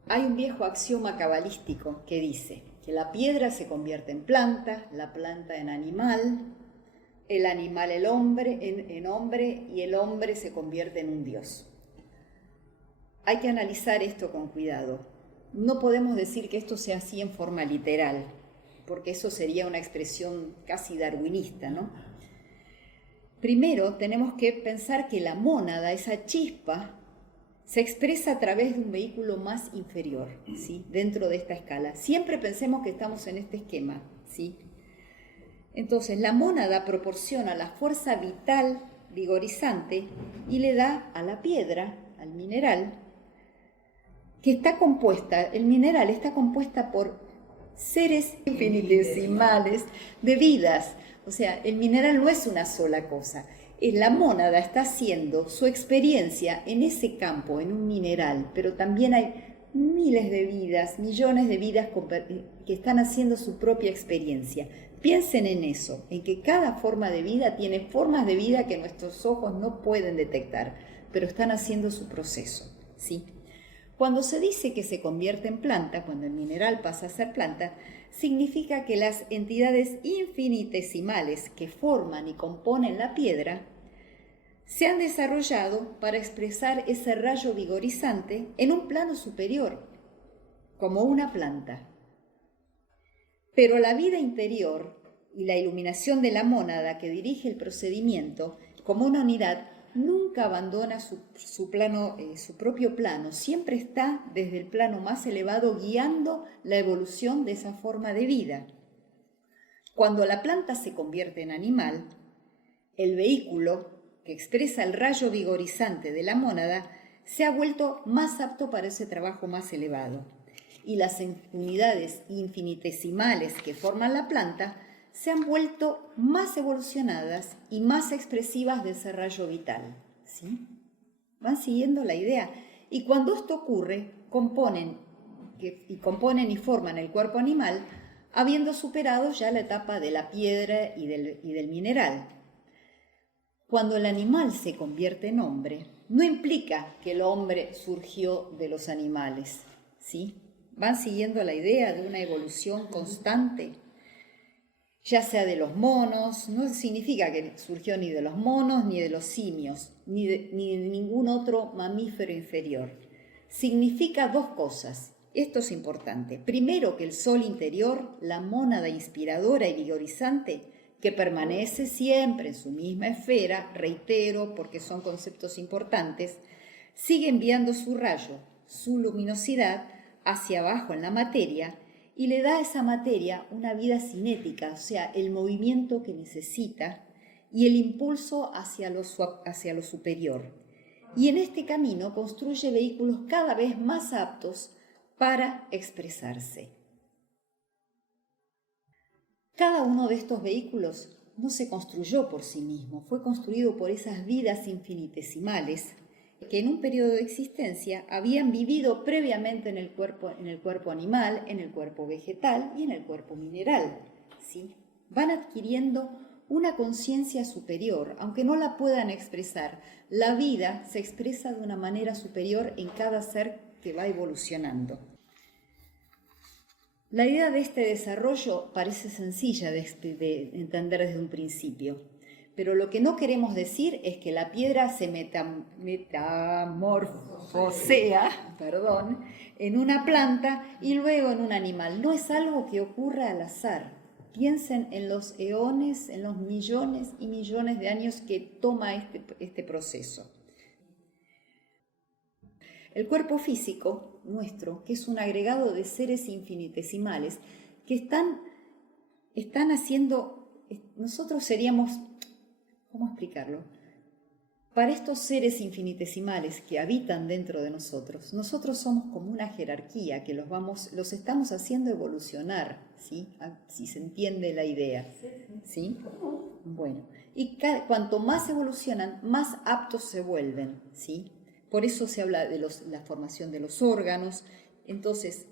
hay un viejo axioma cabalístico que dice que la piedra se convierte en planta, la planta en animal, el animal en hombre y el hombre se convierte en un dios. Hay que analizar esto con cuidado. No podemos decir que esto sea así en forma literal, porque eso sería una expresión casi darwinista, ¿no? Primero tenemos que pensar que la mónada, esa chispa, se expresa a través de un vehículo más inferior, ¿sí? Dentro de esta escala. Siempre pensemos que estamos en este esquema, ¿sí? Entonces, la mónada proporciona la fuerza vital vigorizante y le da a la piedra, al mineral, el mineral está compuesta por seres infinitesimales de vidas. O sea, el mineral no es una sola cosa. La mónada está haciendo su experiencia en ese campo, en un mineral, pero también hay miles de vidas, millones de vidas que están haciendo su propia experiencia. Piensen en eso, en que cada forma de vida tiene formas de vida que nuestros ojos no pueden detectar, pero están haciendo su proceso, ¿sí? Cuando se dice que se convierte en planta, cuando el mineral pasa a ser planta, significa que las entidades infinitesimales que forman y componen la piedra se han desarrollado para expresar ese rayo vigorizante en un plano superior, como una planta. Pero la vida interior y la iluminación de la mónada que dirige el procedimiento como una unidad nunca abandona su propio plano, siempre está desde el plano más elevado guiando la evolución de esa forma de vida. Cuando la planta se convierte en animal, el vehículo que expresa el rayo vigorizante de la mónada se ha vuelto más apto para ese trabajo más elevado, y las unidades infinitesimales que forman la planta se han vuelto más evolucionadas y más expresivas de ese rayo vital, ¿sí? ¿Van siguiendo la idea? Y cuando esto ocurre, componen y forman el cuerpo animal, habiendo superado ya la etapa de la piedra y del mineral. Cuando el animal se convierte en hombre, no implica que el hombre surgió de los animales, ¿sí? ¿Van siguiendo la idea de una evolución constante? Ya sea de los monos, no significa que surgió ni de los monos, ni de los simios, ni de ningún otro mamífero inferior. Significa dos cosas. Esto es importante. Primero, que el sol interior, la mónada inspiradora y vigorizante, que permanece siempre en su misma esfera, reitero porque son conceptos importantes, sigue enviando su rayo, su luminosidad hacia abajo en la materia, y le da a esa materia una vida cinética, o sea, el movimiento que necesita y el impulso hacia lo superior. Y en este camino construye vehículos cada vez más aptos para expresarse. Cada uno de estos vehículos no se construyó por sí mismo, fue construido por esas vidas infinitesimales que en un periodo de existencia habían vivido previamente en el cuerpo animal, en el cuerpo vegetal y en el cuerpo mineral, ¿sí? van adquiriendo una conciencia superior, aunque no la puedan expresar. La vida se expresa de una manera superior en cada ser que va evolucionando. La idea de este desarrollo parece sencilla de entender desde un principio, pero lo que no queremos decir es que la piedra se metamorfosea, en una planta y luego en un animal. No es algo que ocurra al azar. Piensen en los eones, en los millones y millones de años que toma este proceso. El cuerpo físico nuestro, que es un agregado de seres infinitesimales, que están haciendo, nosotros seríamos, ¿cómo explicarlo? Para estos seres infinitesimales que habitan dentro de nosotros somos como una jerarquía que los estamos haciendo evolucionar, ¿sí? Si se entiende la idea, ¿sí? Bueno, y cuanto más evolucionan, más aptos se vuelven, ¿sí? Por eso se habla de la formación de los órganos. Entonces,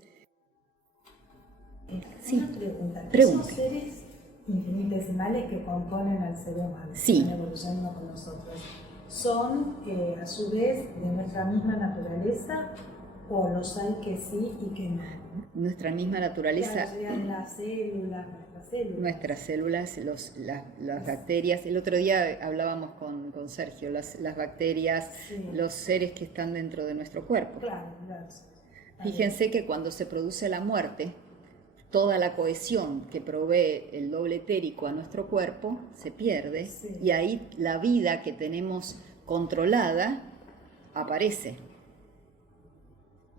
sí, una pregunta. pregunte. Esos seres infinitesimales que componen al ser humano, Sí. que están evolucionando con nosotros, ¿son a su vez de nuestra misma naturaleza o los hay que sí y que no? Nuestra misma naturaleza, Claro, serían las células, nuestras células, las bacterias. El otro día hablábamos con Sergio, las bacterias, Sí. los seres que están dentro de nuestro cuerpo. Claro. Fíjense que cuando se produce la muerte, toda la cohesión que provee el doble etérico a nuestro cuerpo se pierde, Sí. y ahí la vida que tenemos controlada aparece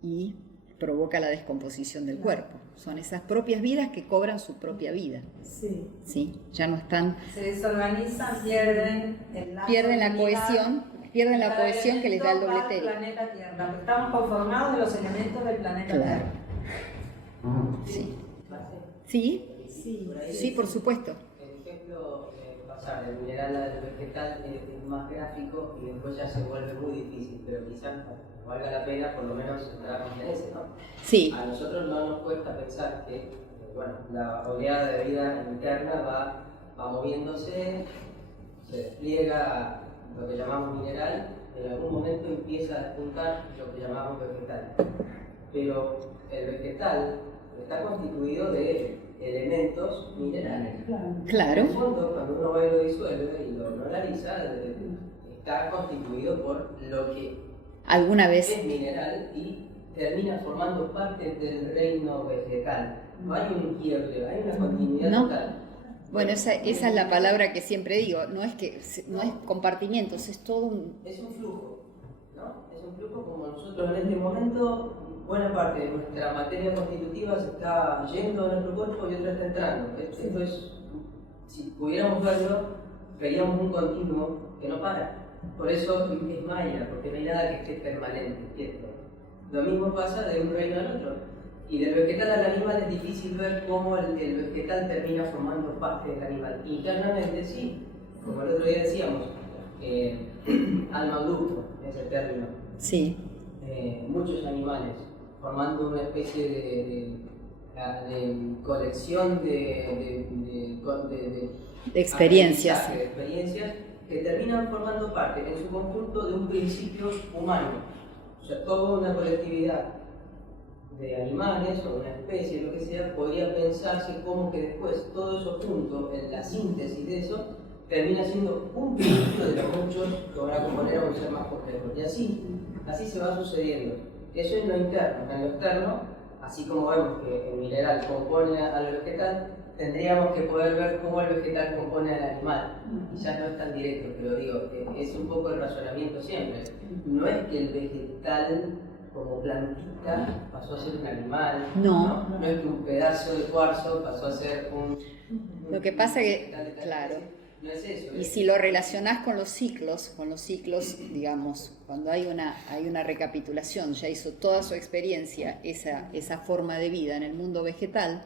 y provoca la descomposición del cuerpo. Son esas propias vidas que cobran su propia vida. Sí. ¿Sí? Ya no están, Se desorganizan, pierden el lazo pierden la de unidad. cohesión, Cada que les da el doble elemento va al etérico. planeta Tierra, porque estamos conformados de los elementos del planeta Claro. Tierra. Sí. ¿Sí? ¿Sí? Por ahí Sí, por supuesto. El ejemplo, pasar del mineral al vegetal es más gráfico y después ya se vuelve muy difícil, pero quizás valga la pena por lo menos entrarnos en ese, ¿no? Sí. A nosotros no nos cuesta pensar que la oleada de vida interna va moviéndose, se despliega lo que llamamos mineral, en algún momento empieza a despuntar lo que llamamos vegetal. Pero el vegetal está constituido de elementos minerales. Claro. En el fondo, cuando uno va y lo disuelve y lo analiza, está constituido por lo que ¿Alguna vez? es mineral y termina formando parte del reino vegetal. No hay un quiebre, hay una continuidad No. total. Bueno, esa es la palabra que siempre digo. No es compartimientos, es todo un... Es un flujo, ¿no? Es un flujo como nosotros en este momento, buena parte de nuestra materia constitutiva se está yendo a nuestro cuerpo y otra está entrando. Esto es, si pudiéramos verlo, veríamos un continuo que no para. Por eso es Maya, porque no hay nada que esté permanente, ¿cierto? Lo mismo pasa de un reino al otro. Y del vegetal al animal es difícil ver cómo el vegetal termina formando parte del animal. Internamente sí, como el otro día decíamos, alma-grupo es el término. Sí. Muchos animales, formando una especie de colección de Experiencias. aprendizaje, de experiencias que terminan formando parte en su conjunto de un principio humano. O sea, toda una colectividad de animales o una especie, lo que sea, podría pensarse como que después todo eso junto, en la síntesis de eso, termina siendo un principio de los muchos que van a componer a un ser más complejo. Y así se va sucediendo. Eso es lo interno. En lo externo, así como vemos que el mineral compone al vegetal, tendríamos que poder ver cómo el vegetal compone al animal. Y ya no es tan directo, pero digo, es un poco el razonamiento siempre. No es que el vegetal como plantita pasó a ser un animal, No. No es que un pedazo de cuarzo pasó a ser un Lo que pasa que, vegetal de tal claro, especie. No es eso. y si lo relacionás con los ciclos, digamos, cuando hay una recapitulación, ya hizo toda su experiencia, esa forma de vida en el mundo vegetal,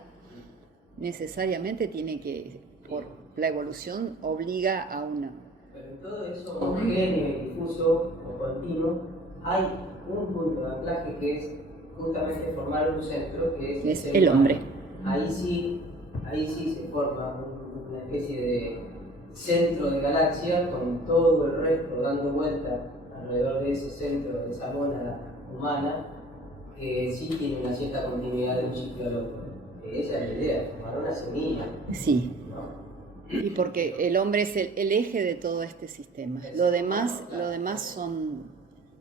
necesariamente tiene que, por la evolución, obliga a una... Pero en todo eso homogéneo y difuso o continuo, hay un punto de anclaje que es justamente formar un centro que es el hombre. Ahí sí se forma una especie de centro de galaxia con todo el resto dando vuelta alrededor de ese centro, de esa mónada humana, que sí tiene una cierta continuidad de un ciclo al otro. Esa es la idea, formar una semilla. Sí. ¿No? Y porque el hombre es el eje de todo este sistema. Lo demás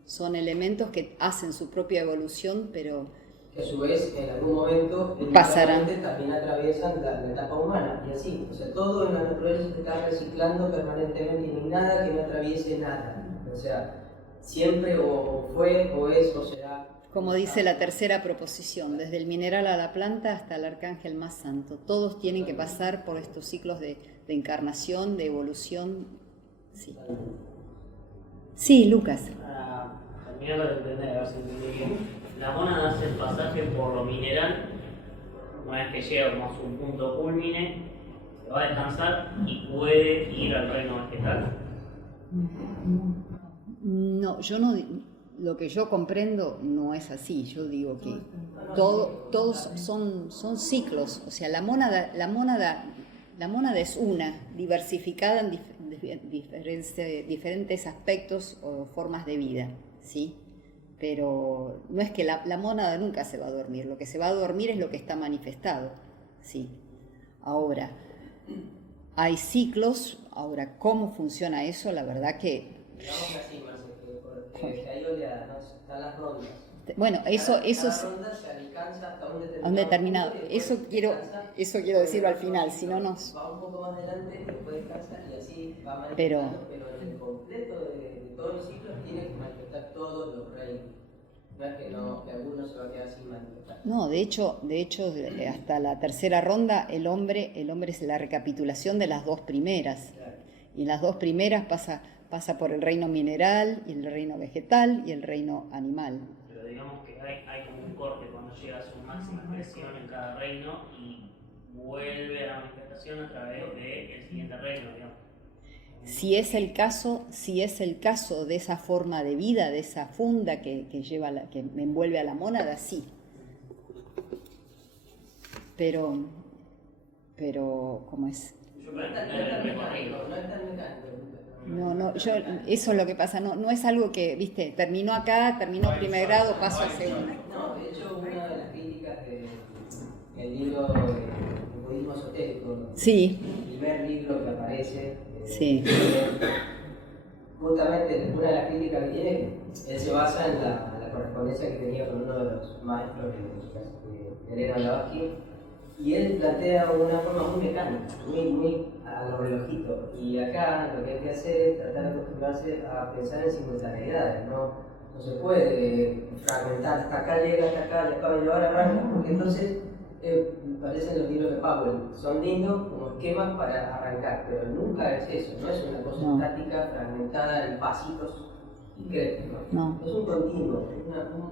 son elementos que hacen su propia evolución, pero Que a su vez, en algún momento, pasarán. También atraviesan la etapa humana, y así. O sea, todo en la naturaleza se está reciclando permanentemente y no hay nada que no atraviese nada. O sea, siempre o fue, o es, o será. Como dice la tercera proposición, desde el mineral a la planta hasta el arcángel más santo, todos tienen que pasar por estos ciclos de encarnación, de evolución. Sí, sí, Lucas. Para terminar de entender, a ver si entendí bien, la mónada hace el pasaje por lo mineral, una vez que llega como a su punto culmine, se va a descansar y puede ir al reino vegetal. No, yo no. Lo que yo comprendo no es así. Yo digo que todos son ciclos. O sea, la mónada es una, diversificada en diferentes aspectos o formas de vida, ¿sí? Pero no es que la mónada nunca se va a dormir. Lo que se va a dormir es lo que está manifestado, ¿sí? Ahora, hay ciclos. Ahora, ¿cómo funciona eso? La verdad que... Digamos así, porque hay oleadas, ¿no? Están las rondas. Bueno, eso Cada ronda se alcanza hasta un determinado punto, eso quiero decirlo al final, si no nos... Va un poco más adelante, después descansa y así va manifestando, pero en el completo de todos los ciclos tiene que manifestar todos los reinos. No es que alguno se va a quedar sin manifestar. No, de hecho, hasta la tercera ronda el hombre es la recapitulación de las dos primeras. Claro. Y en las dos primeras pasa por el reino mineral, y el reino vegetal y el reino animal. Pero digamos que hay como un corte cuando llega a su máxima expresión en cada reino y vuelve a la manifestación a través del siguiente reino, digamos. Si es el caso de esa forma de vida, de esa funda que me envuelve a la mónada, sí. Pero ¿cómo es? No, eso es lo que pasa, no es algo que, viste, terminó primer grado, paso a segundo. No, de hecho, una de las críticas del libro de budismo esotérico, sí. El primer libro que aparece, sí. Justamente una de las críticas que tiene, él se basa en la correspondencia que tenía con uno de los maestros de Elena Blavatsky, y él plantea una forma muy mecánica, muy a lo relojito. Y acá lo que hay que hacer es tratar de acostumbrarse a pensar en simultaneidades, no se puede fragmentar, hasta acá llega, hasta acá, y acaba de llevar arranca, porque entonces parecen los libros de Powell, son lindos como esquemas para arrancar, pero nunca es eso, no es una cosa estática, fragmentada en pasitos. No. Es un continuo,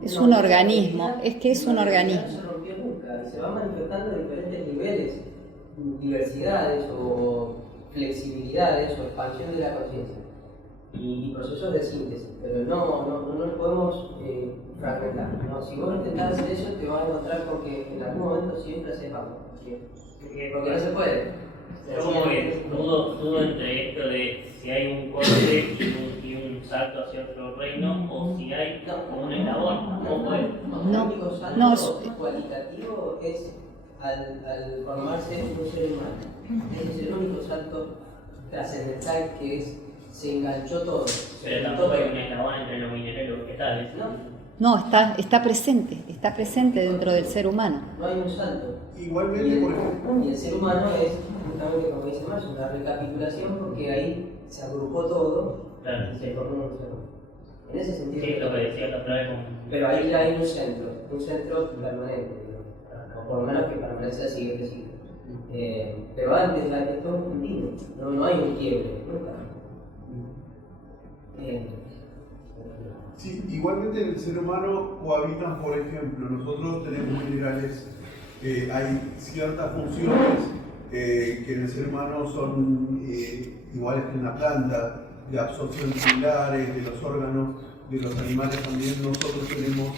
es un organismo, es que es un organismo. No se rompió nunca y se va manifestando en diferentes niveles, diversidades o flexibilidades o expansión de la conciencia y procesos de síntesis, pero no lo podemos fragmentar. ¿No? Si vos intentás hacer eso, te vas a encontrar con que en algún momento siempre haces algo, porque no se puede. Yo como que dudo entre esto de si hay un corte y un salto hacia otro reino o si hay un eslabón. El único salto cualitativo es al formarse un ser humano. Ese es el único salto trascendental que se enganchó todo. Pero tampoco hay un eslabón entre lo mineral y lo vegetal. No, está presente dentro del ser humano. No hay un salto. Igualmente, por ejemplo. Y el ser humano es, justamente como dice Marx, una recapitulación porque ahí se agrupó todo y se formó un ser humano. En ese sentido. Sí, lo que decía la otra vez. Pero ahí ya hay un centro permanente, digamos, o por lo menos que permanece al siguiente siglo. Pero antes es todo un continuo, no hay un quiebre, nunca. Sí, igualmente en el ser humano cohabitan, por ejemplo, nosotros tenemos minerales, hay ciertas funciones que en el ser humano son iguales que en la planta, de absorción similares, de los órganos, de los animales también nosotros tenemos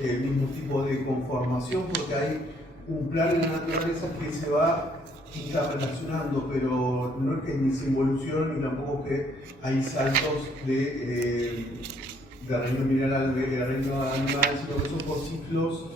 el mismo tipo de conformación porque hay un plan en la naturaleza que se va interrelacionando, pero no es que ni se involuciona ni tampoco que hay saltos de reino mineral, de reino animal, sino que son por ciclos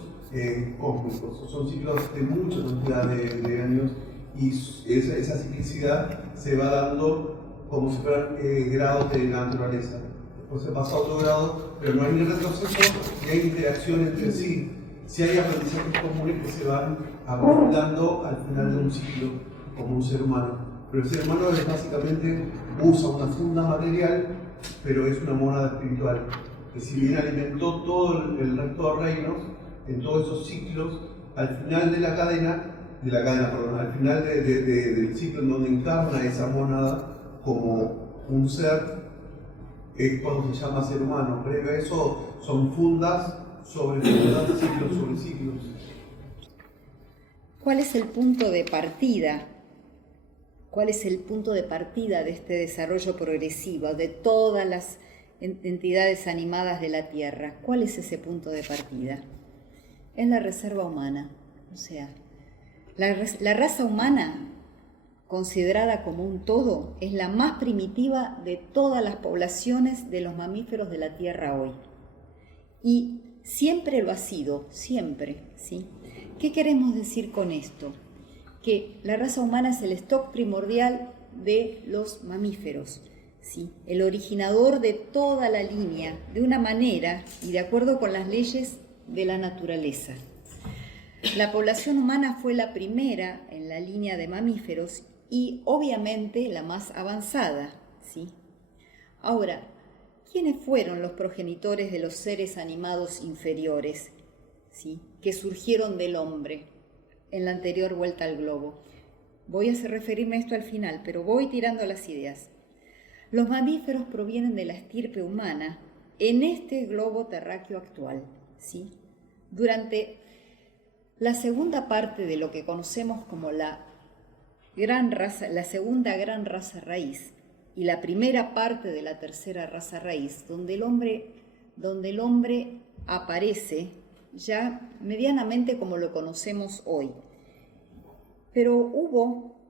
cósmicos, son ciclos de mucha cantidad de años, y esa ciclicidad se va dando como si fueran grados de la naturaleza. Después se pasa a otro grado, pero no hay ni retroceso ni hay interacción entre sí. Sí hay aprendizajes comunes que se van acumulando al final de un ciclo, como un ser humano. Pero el ser humano es básicamente usa una funda material, pero es una mónada espiritual, que si bien alimentó todo el resto de reinos, en todos esos ciclos, al final de la cadena, al final del ciclo en donde encarna esa mónada como un ser, es cuando se llama ser humano. Previo a eso son fundas sobre fundas, ciclos sobre ciclos. ¿Cuál es el punto de partida? ¿Cuál es el punto de partida de este desarrollo progresivo de todas las entidades animadas de la Tierra? ¿Cuál es ese punto de partida? Es la reserva humana. O sea, la raza humana, considerada como un todo, es la más primitiva de todas las poblaciones de los mamíferos de la Tierra hoy. Y siempre lo ha sido, siempre, ¿sí? ¿Qué queremos decir con esto? Que la raza humana es el stock primordial de los mamíferos, ¿sí? El originador de toda la línea, de una manera y de acuerdo con las leyes de la naturaleza. La población humana fue la primera en la línea de mamíferos y obviamente la más avanzada, ¿sí? Ahora, ¿quiénes fueron los progenitores de los seres animados inferiores, ¿sí?, que surgieron del hombre en la anterior vuelta al globo? Voy a referirme a esto al final, pero voy tirando las ideas. Los mamíferos provienen de la estirpe humana en este globo terráqueo actual, ¿sí? Durante la segunda parte de lo que conocemos como la segunda gran raza raíz y la primera parte de la tercera raza raíz, donde el hombre aparece ya medianamente como lo conocemos hoy. Pero hubo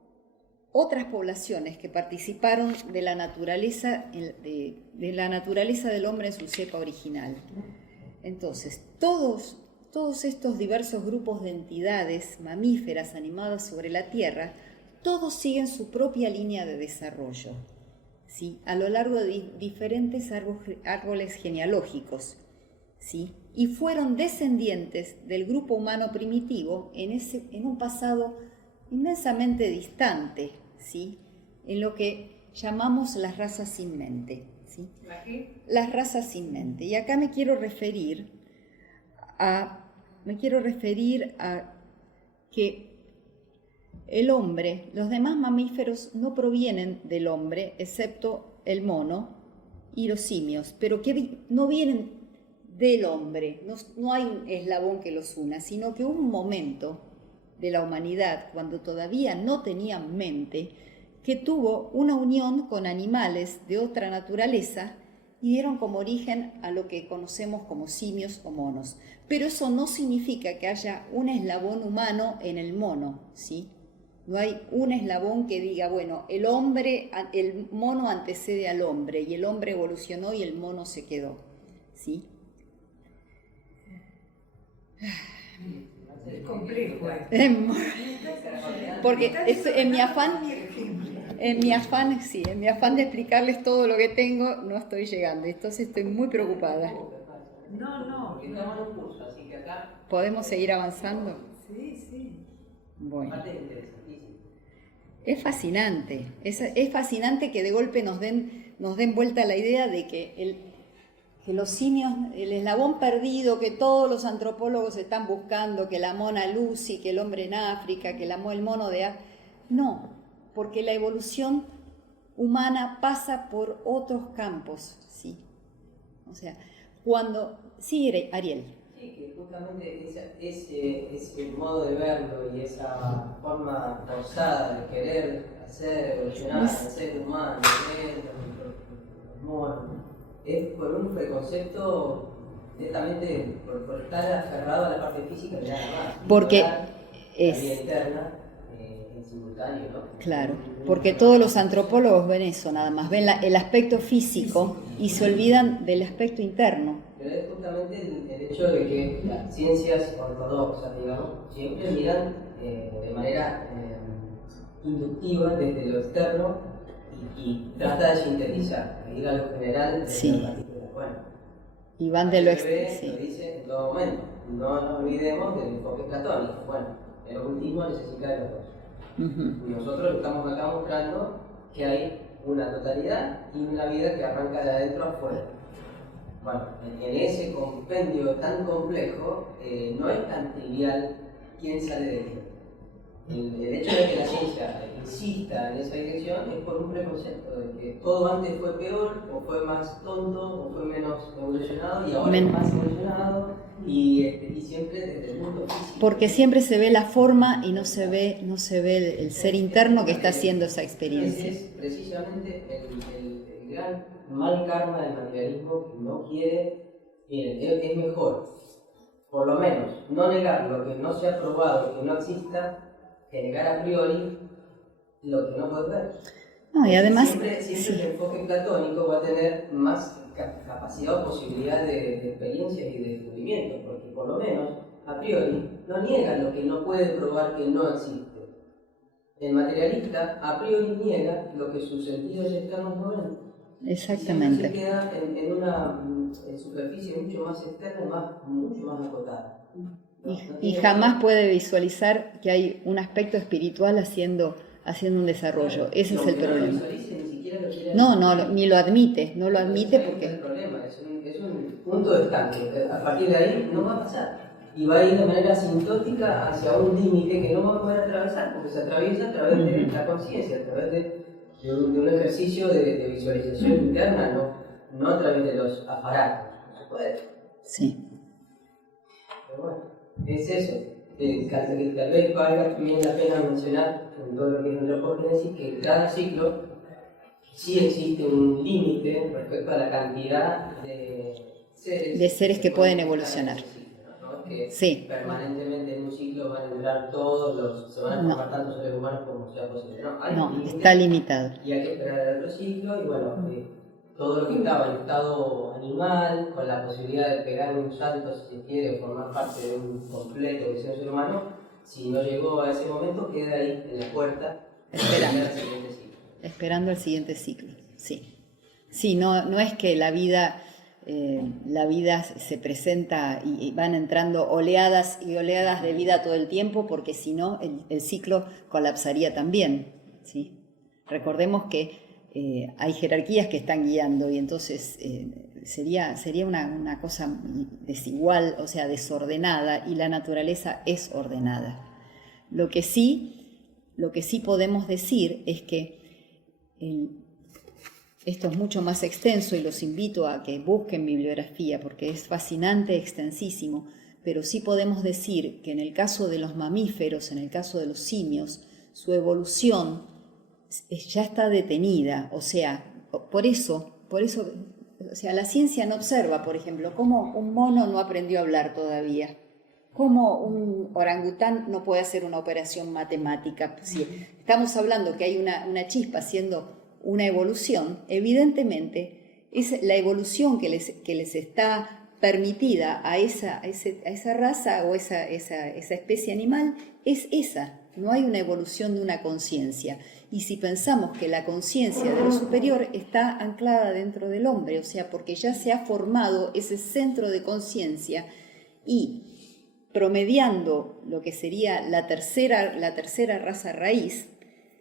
otras poblaciones que participaron de la naturaleza del hombre en su cepa original. Entonces, todos estos diversos grupos de entidades mamíferas animadas sobre la Tierra, todos siguen su propia línea de desarrollo, ¿sí?, a lo largo de diferentes árboles genealógicos, ¿sí?, y fueron descendientes del grupo humano primitivo en un pasado inmensamente distante, ¿sí?, en lo que llamamos las razas sin mente, ¿sí? Las razas sin mente. Y acá me quiero referir a que el hombre, los demás mamíferos no provienen del hombre, excepto el mono y los simios, pero que no vienen del hombre, no hay un eslabón que los una, sino que hubo un momento de la humanidad, cuando todavía no tenían mente, que tuvo una unión con animales de otra naturaleza y dieron como origen a lo que conocemos como simios o monos. Pero eso no significa que haya un eslabón humano en el mono, ¿sí? No hay un eslabón que diga, bueno, el mono antecede al hombre y el hombre evolucionó y el mono se quedó, ¿sí? Es complejo. Porque en mi afán de explicarles todo lo que tengo, no estoy llegando. Entonces estoy muy preocupada. No. Porque estamos en un curso, así que acá... ¿Podemos seguir avanzando? Sí. Bueno. Aparte es interesantísimo. Es fascinante. Es fascinante que de golpe nos den vuelta la idea de que los simios, el eslabón perdido que todos los antropólogos están buscando, que la mona Lucy, que el hombre en África, que el mono de África. No, porque la evolución humana pasa por otros campos, ¿sí? O sea, Sí, Ariel. Sí, que justamente ese modo de verlo y esa forma forzada de querer hacer evolucionar al ser humano, los monos, es por un preconcepto netamente por estar aferrado a la parte física y nada más. Porque la vida interna en simultáneo, ¿no? Claro, porque todos los antropólogos ven eso nada más, ven el aspecto físico y se olvidan del aspecto interno. Pero es justamente el hecho de que las ciencias ortodoxas, digamos, siempre miran de manera inductiva desde lo externo y trata de sintetizar, de ir a lo general de Sí. lo particular. Bueno, Y van de lo se ve, sí. lo dice en todo momento. No nos olvidemos del enfoque platónico. Bueno, el ocultismo necesita de los dos. Ujú. Nosotros estamos acá mostrando que hay una totalidad y una vida que arranca de adentro afuera. Bueno, en ese compendio tan complejo no es tan trivial quién sale de qué. El hecho de que la ciencia insista en esa dirección es por un preconcepto de que todo antes fue peor, o fue más tonto, o fue menos evolucionado, y ahora es más evolucionado, y siempre desde el mundo físico. Porque siempre se ve la forma y no se ve el ser interno que está haciendo esa experiencia. Es precisamente el gran mal karma del materialismo que no quiere, miren, es mejor, por lo menos, no negar lo que no se ha probado, que no exista, que negar a priori lo que no puede ver. No, y además, siempre sí. el enfoque platónico va a tener más capacidad o posibilidad de experiencia y de descubrimiento, porque por lo menos, a priori, no niega lo que no puede probar que no existe. El materialista, a priori, niega lo que sus sentidos externos no ven. Exactamente. Se queda en una superficie mucho más externa y mucho más acotada. Y jamás puede visualizar que hay un aspecto espiritual haciendo un desarrollo. Ese es el problema. No, ni lo admite, no lo admite porque... Es el problema, es un punto de estanque. A partir de ahí no va a pasar. Y va a ir de manera asintótica hacia un límite que no va a poder atravesar, porque se atraviesa a través de la conciencia, a través de un ejercicio de visualización interna, no a través de los aparatos. No se puede. Sí. Pero bueno. Es eso, que tal vez valga también la pena mencionar en todo lo que es antropogénesis que cada ciclo sí existe un límite respecto a la cantidad de seres que pueden evolucionar. ¿No? Que sí. Permanentemente en un ciclo van a entrar se van a formar tantos seres humanos como sea posible. No, está limitado. Y hay que esperar el otro ciclo y bueno, todo lo que estaba en estado animal, con la posibilidad de pegar un salto si se quiere, o formar parte de un completo de ser humano, si no llegó a ese momento, queda ahí en la puerta, esperando el siguiente ciclo. Sí, sí, no es que la vida se presenta y van entrando oleadas y oleadas de vida todo el tiempo, porque si no, el ciclo colapsaría también. ¿Sí? Recordemos que hay jerarquías que están guiando y entonces sería una cosa desigual, o sea, desordenada, y la naturaleza es ordenada. Lo que sí podemos decir es que esto es mucho más extenso y los invito a que busquen bibliografía porque es fascinante, extensísimo, pero sí podemos decir que en el caso de los mamíferos, en el caso de los simios, su evolución ya está detenida, o sea, por eso, o sea, la ciencia no observa, por ejemplo, cómo un mono no aprendió a hablar todavía, cómo un orangután no puede hacer una operación matemática. Si estamos hablando que hay una chispa haciendo una evolución, evidentemente es la evolución que les está permitida a esa raza o esa especie animal, es esa. No hay una evolución de una conciencia. Y si pensamos que la conciencia de lo superior está anclada dentro del hombre, o sea, porque ya se ha formado ese centro de conciencia y promediando lo que sería la tercera raza raíz,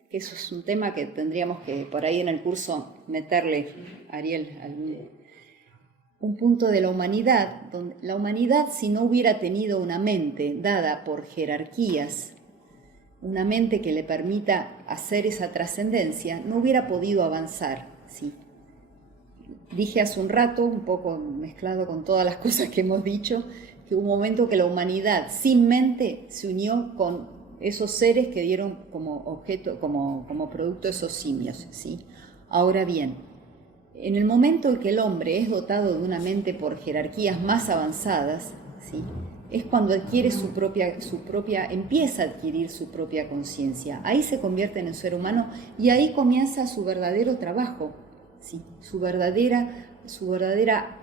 que eso es un tema que tendríamos que por ahí en el curso meterle, Ariel, un punto de la humanidad, donde la humanidad, si no hubiera tenido una mente dada por jerarquías, una mente que le permita hacer esa trascendencia, no hubiera podido avanzar. ¿Sí? Dije hace un rato, un poco mezclado con todas las cosas que hemos dicho, que hubo un momento que la humanidad sin mente se unió con esos seres que dieron como objeto, como producto esos simios. ¿Sí? Ahora bien, en el momento en que el hombre es dotado de una mente por jerarquías más avanzadas, ¿sí? es cuando adquiere empieza a adquirir su propia conciencia. Ahí se convierte en un ser humano y ahí comienza su verdadero trabajo, ¿sí?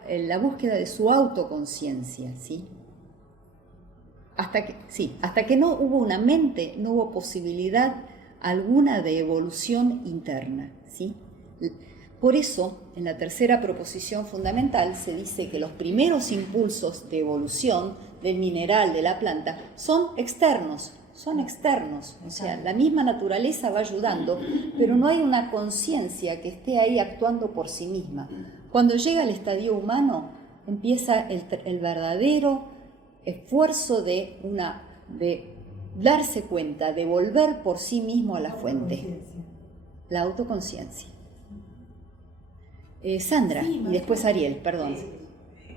La búsqueda de su autoconciencia, ¿sí? Hasta que no hubo una mente, no hubo posibilidad alguna de evolución interna, ¿sí? Por eso, en la tercera proposición fundamental se dice que los primeros impulsos de evolución del mineral, de la planta, son externos, o sea, la misma naturaleza va ayudando, pero no hay una conciencia que esté ahí actuando por sí misma. Cuando llega al estadio humano, empieza el verdadero esfuerzo de darse cuenta, de volver por sí mismo a la fuente, la autoconciencia. Sandra, y después Ariel, perdón.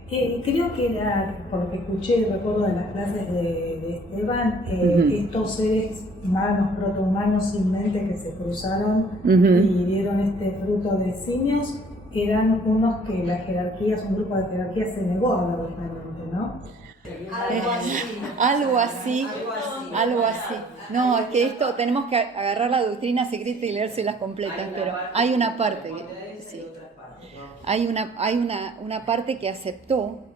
Creo que era, por lo que escuché y recuerdo de las clases de Esteban, estos seres humanos, protohumanos sin mente que se cruzaron y dieron este fruto de simios, eran unos que un grupo de jerarquías se negó a ver realmente, ¿no? Algo así. No, es que esto tenemos que agarrar la doctrina secreta y leérselas completas, pero hay una parte sí. Hay una parte que aceptó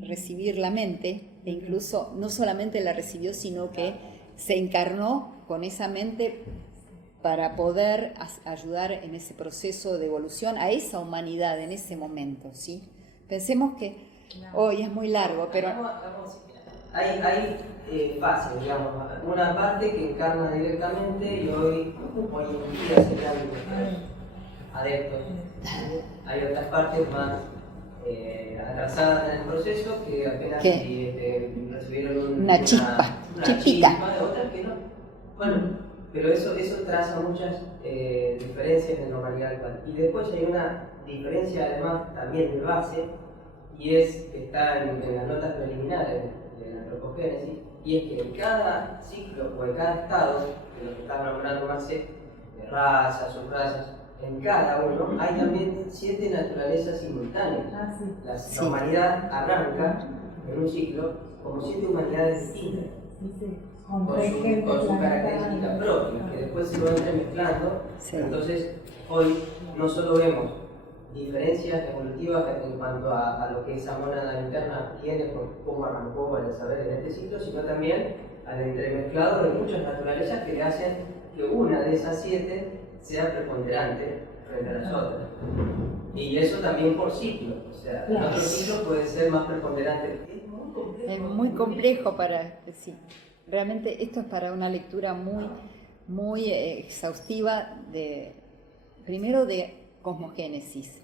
recibir la mente, e incluso no solamente la recibió, sino que se encarnó con esa mente para poder ayudar en ese proceso de evolución a esa humanidad en ese momento, ¿sí? Pensemos que hoy es muy largo, pero... Hay fases, digamos, una parte que encarna directamente y hoy en día serían adeptos. Hay otras partes más atrasadas en el proceso que apenas recibieron una chispa, otras que no. Bueno, pero eso traza muchas diferencias en la humanidad actual. Y después hay una diferencia además también de base, y es que está en las notas preliminares de la antropogénesis, y es que en cada ciclo o en cada estado, de lo que estaba nombrando Marcel, de razas, subrazas, en cada uno hay también 7 naturalezas simultáneas. La humanidad arranca en un ciclo como 7 humanidades distintas, con su característica propia, que después se va entremezclando. Entonces, hoy no solo vemos diferencias evolutivas en cuanto a lo que esa mónada interna tiene, por cómo arrancó el saber en este ciclo, sino también al entremezclado de muchas naturalezas que le hacen que una de esas 7 sea preponderante frente a las otras. Y eso también por ciclo, o sea, en otro ciclo puede ser más preponderante. Es muy complejo para decir. Realmente esto es para una lectura muy exhaustiva primero de cosmogénesis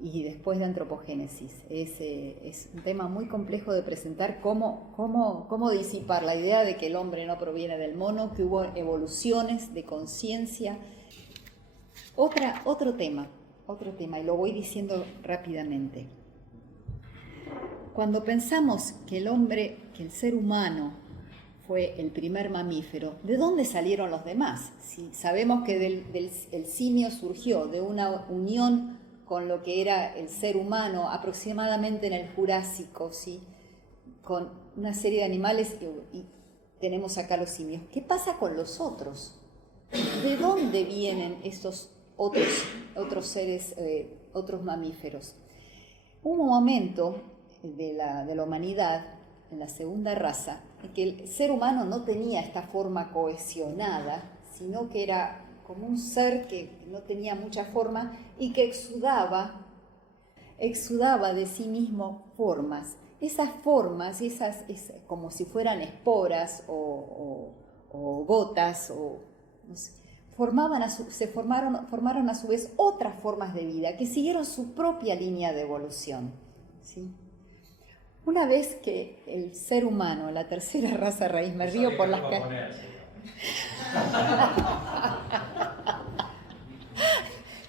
y después de antropogénesis. Es un tema muy complejo de presentar cómo disipar la idea de que el hombre no proviene del mono, que hubo evoluciones de conciencia. Otro tema, y lo voy diciendo rápidamente. Cuando pensamos que el ser humano fue el primer mamífero, ¿de dónde salieron los demás? Si sabemos que el simio surgió de una unión con lo que era el ser humano aproximadamente en el Jurásico, ¿sí? Con una serie de animales y tenemos acá los simios. ¿Qué pasa con los otros? ¿De dónde vienen estos otros seres, otros mamíferos? Hubo un momento de la humanidad, en la segunda raza, en que el ser humano no tenía esta forma cohesionada, sino que era como un ser que no tenía mucha forma y que exudaba de sí mismo formas. Esas formas, como si fueran esporas o gotas, o no sé, formaron a su vez otras formas de vida que siguieron su propia línea de evolución, ¿sí? Una vez que el ser humano, la tercera raza raíz, me río por las caras.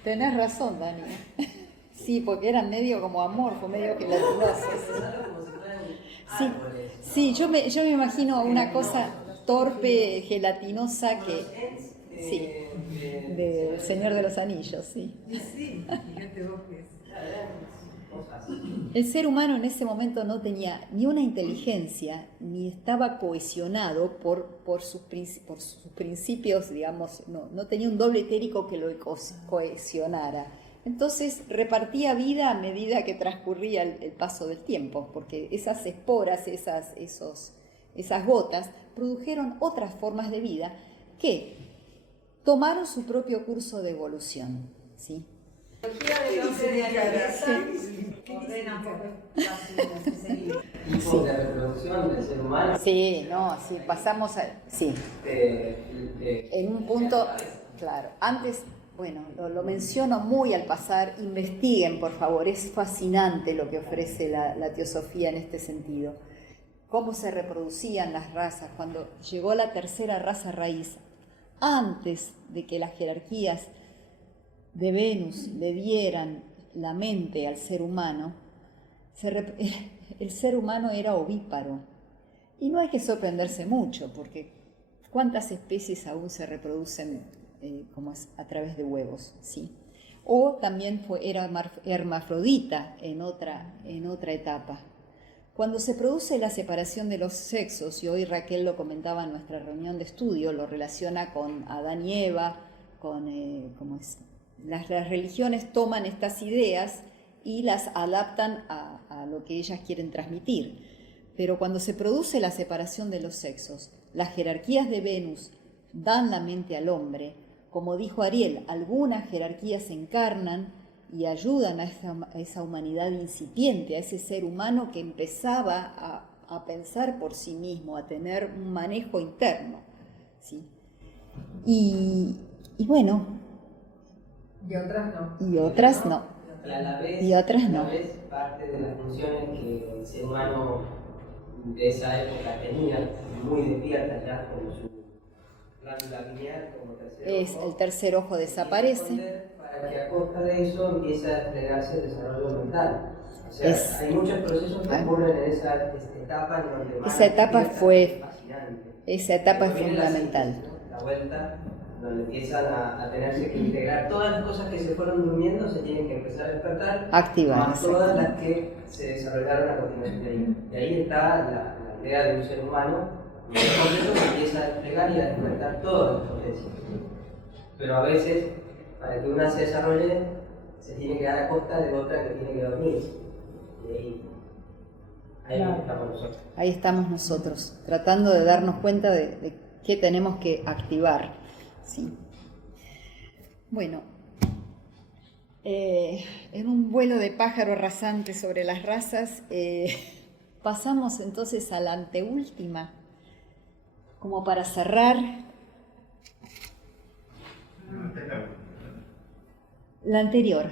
Tenés razón, Dani. Sí, porque eran medio como amorfos, medio gelatinosos. Sí, yo me imagino una cosa torpe, gelatinosa del Señor de los Anillos, sí. Sí, fíjate vos que es. El ser humano en ese momento no tenía ni una inteligencia, ni estaba cohesionado por sus principios, digamos, no tenía un doble etérico que lo cohesionara. Entonces repartía vida a medida que transcurría el paso del tiempo, porque esas esporas, esas gotas, produjeron otras formas de vida que tomaron su propio curso de evolución, ¿sí? La teología del hombre de Ariadna ordena un poco ese libro. Tipos de reproducción del ser humano. Sí, pasamos a... Sí. En un punto, claro, antes, bueno, lo menciono muy al pasar, investiguen por favor, es fascinante lo que ofrece la teosofía en este sentido. Cómo se reproducían las razas, cuando llegó la tercera raza raíz, antes de que las jerarquías de Venus le dieran la mente al ser humano, el ser humano era ovíparo. Y no hay que sorprenderse mucho, porque ¿cuántas especies aún se reproducen como es, a través de huevos? ¿Sí? O también era hermafrodita en otra etapa. Cuando se produce la separación de los sexos, y hoy Raquel lo comentaba en nuestra reunión de estudio, lo relaciona con Adán y Eva, con las religiones toman estas ideas y las adaptan a lo que ellas quieren transmitir. Pero cuando se produce la separación de los sexos, las jerarquías de Venus dan la mente al hombre. Como dijo Ariel, algunas jerarquías encarnan y ayudan a esa humanidad incipiente, a ese ser humano que empezaba a pensar por sí mismo, a tener un manejo interno, ¿sí? Y bueno. Y otras no. Y otras no. Y a la vez, parte de las funciones que el ser humano de esa época tenía, muy despierta ya, como su glándula pineal, como tercer ojo. El tercer ojo desaparece. Para que a costa de eso empiece a desplegarse el desarrollo mental. O sea, hay muchos procesos que ocurren en esa etapa en donde esa etapa fue fascinante. Esa etapa es fundamental. La vuelta, donde empiezan a tenerse que integrar todas las cosas que se fueron durmiendo, se tienen que empezar a despertar, activar, más todas las que se desarrollaron a continuación de ahí. Y ahí está la idea de un ser humano muy completo que empieza a desplegar y a despertar todas las potencias. Pero a veces, para que una se desarrolle, se tiene que dar a costa de otra que tiene que dormir. Y ahí estamos nosotros. Ahí estamos nosotros, tratando de darnos cuenta de qué tenemos que activar. Sí. Bueno, en un vuelo de pájaro rasante sobre las razas, pasamos entonces a la anteúltima, como para cerrar. La anterior.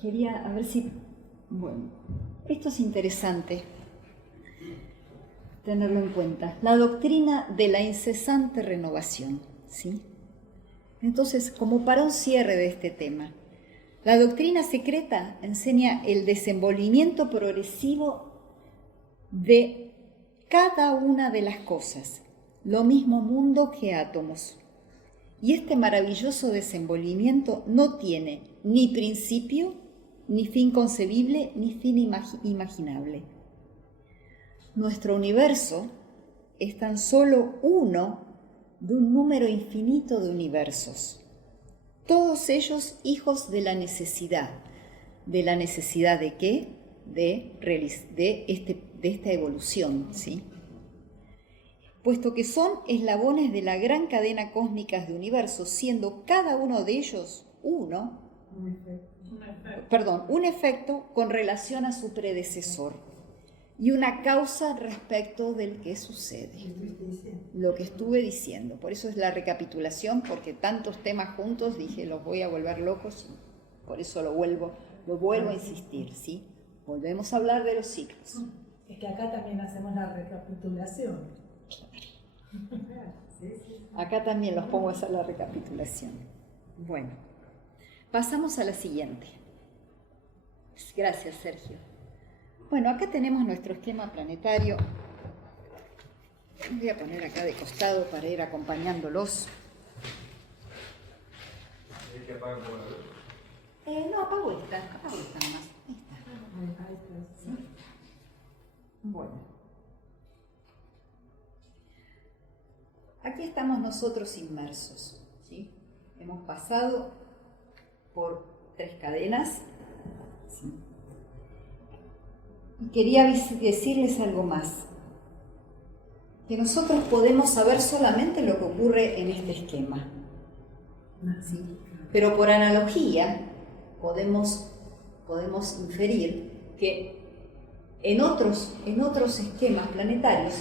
Quería a ver si... Bueno, esto es interesante tenerlo en cuenta. La doctrina de la incesante renovación, ¿sí? Entonces, como para un cierre de este tema, la doctrina secreta enseña el desenvolvimiento progresivo de cada una de las cosas, lo mismo mundo que átomos. Y este maravilloso desenvolvimiento no tiene ni principio, ni fin concebible, ni fin imaginable. Nuestro universo es tan solo uno de un número infinito de universos, todos ellos hijos de la necesidad. ¿De la necesidad de qué? De esta evolución, ¿sí? Puesto que son eslabones de la gran cadena cósmica de universos, siendo cada uno de ellos un efecto con relación a su predecesor y una causa respecto del que sucede. Lo que estuve diciendo. Por eso es la recapitulación, porque tantos temas juntos dije, los voy a volver locos, por eso lo vuelvo a insistir, ¿sí? Volvemos a hablar de los ciclos. Es que acá también hacemos la recapitulación. Acá también los pongo a hacer la recapitulación. Bueno, pasamos a la siguiente. Gracias, Sergio. Bueno, acá tenemos nuestro esquema planetario. Voy a poner acá de costado para ir acompañándolos. ¿Quieres que apague un poco la luz? No, apago esta nomás. Ahí está. Sí. aquí estamos nosotros inmersos, ¿sí? Hemos pasado por 3 cadenas, ¿sí? Y quería decirles algo más, que nosotros podemos saber solamente lo que ocurre en este esquema, ¿sí? Pero por analogía podemos inferir que en otros esquemas planetarios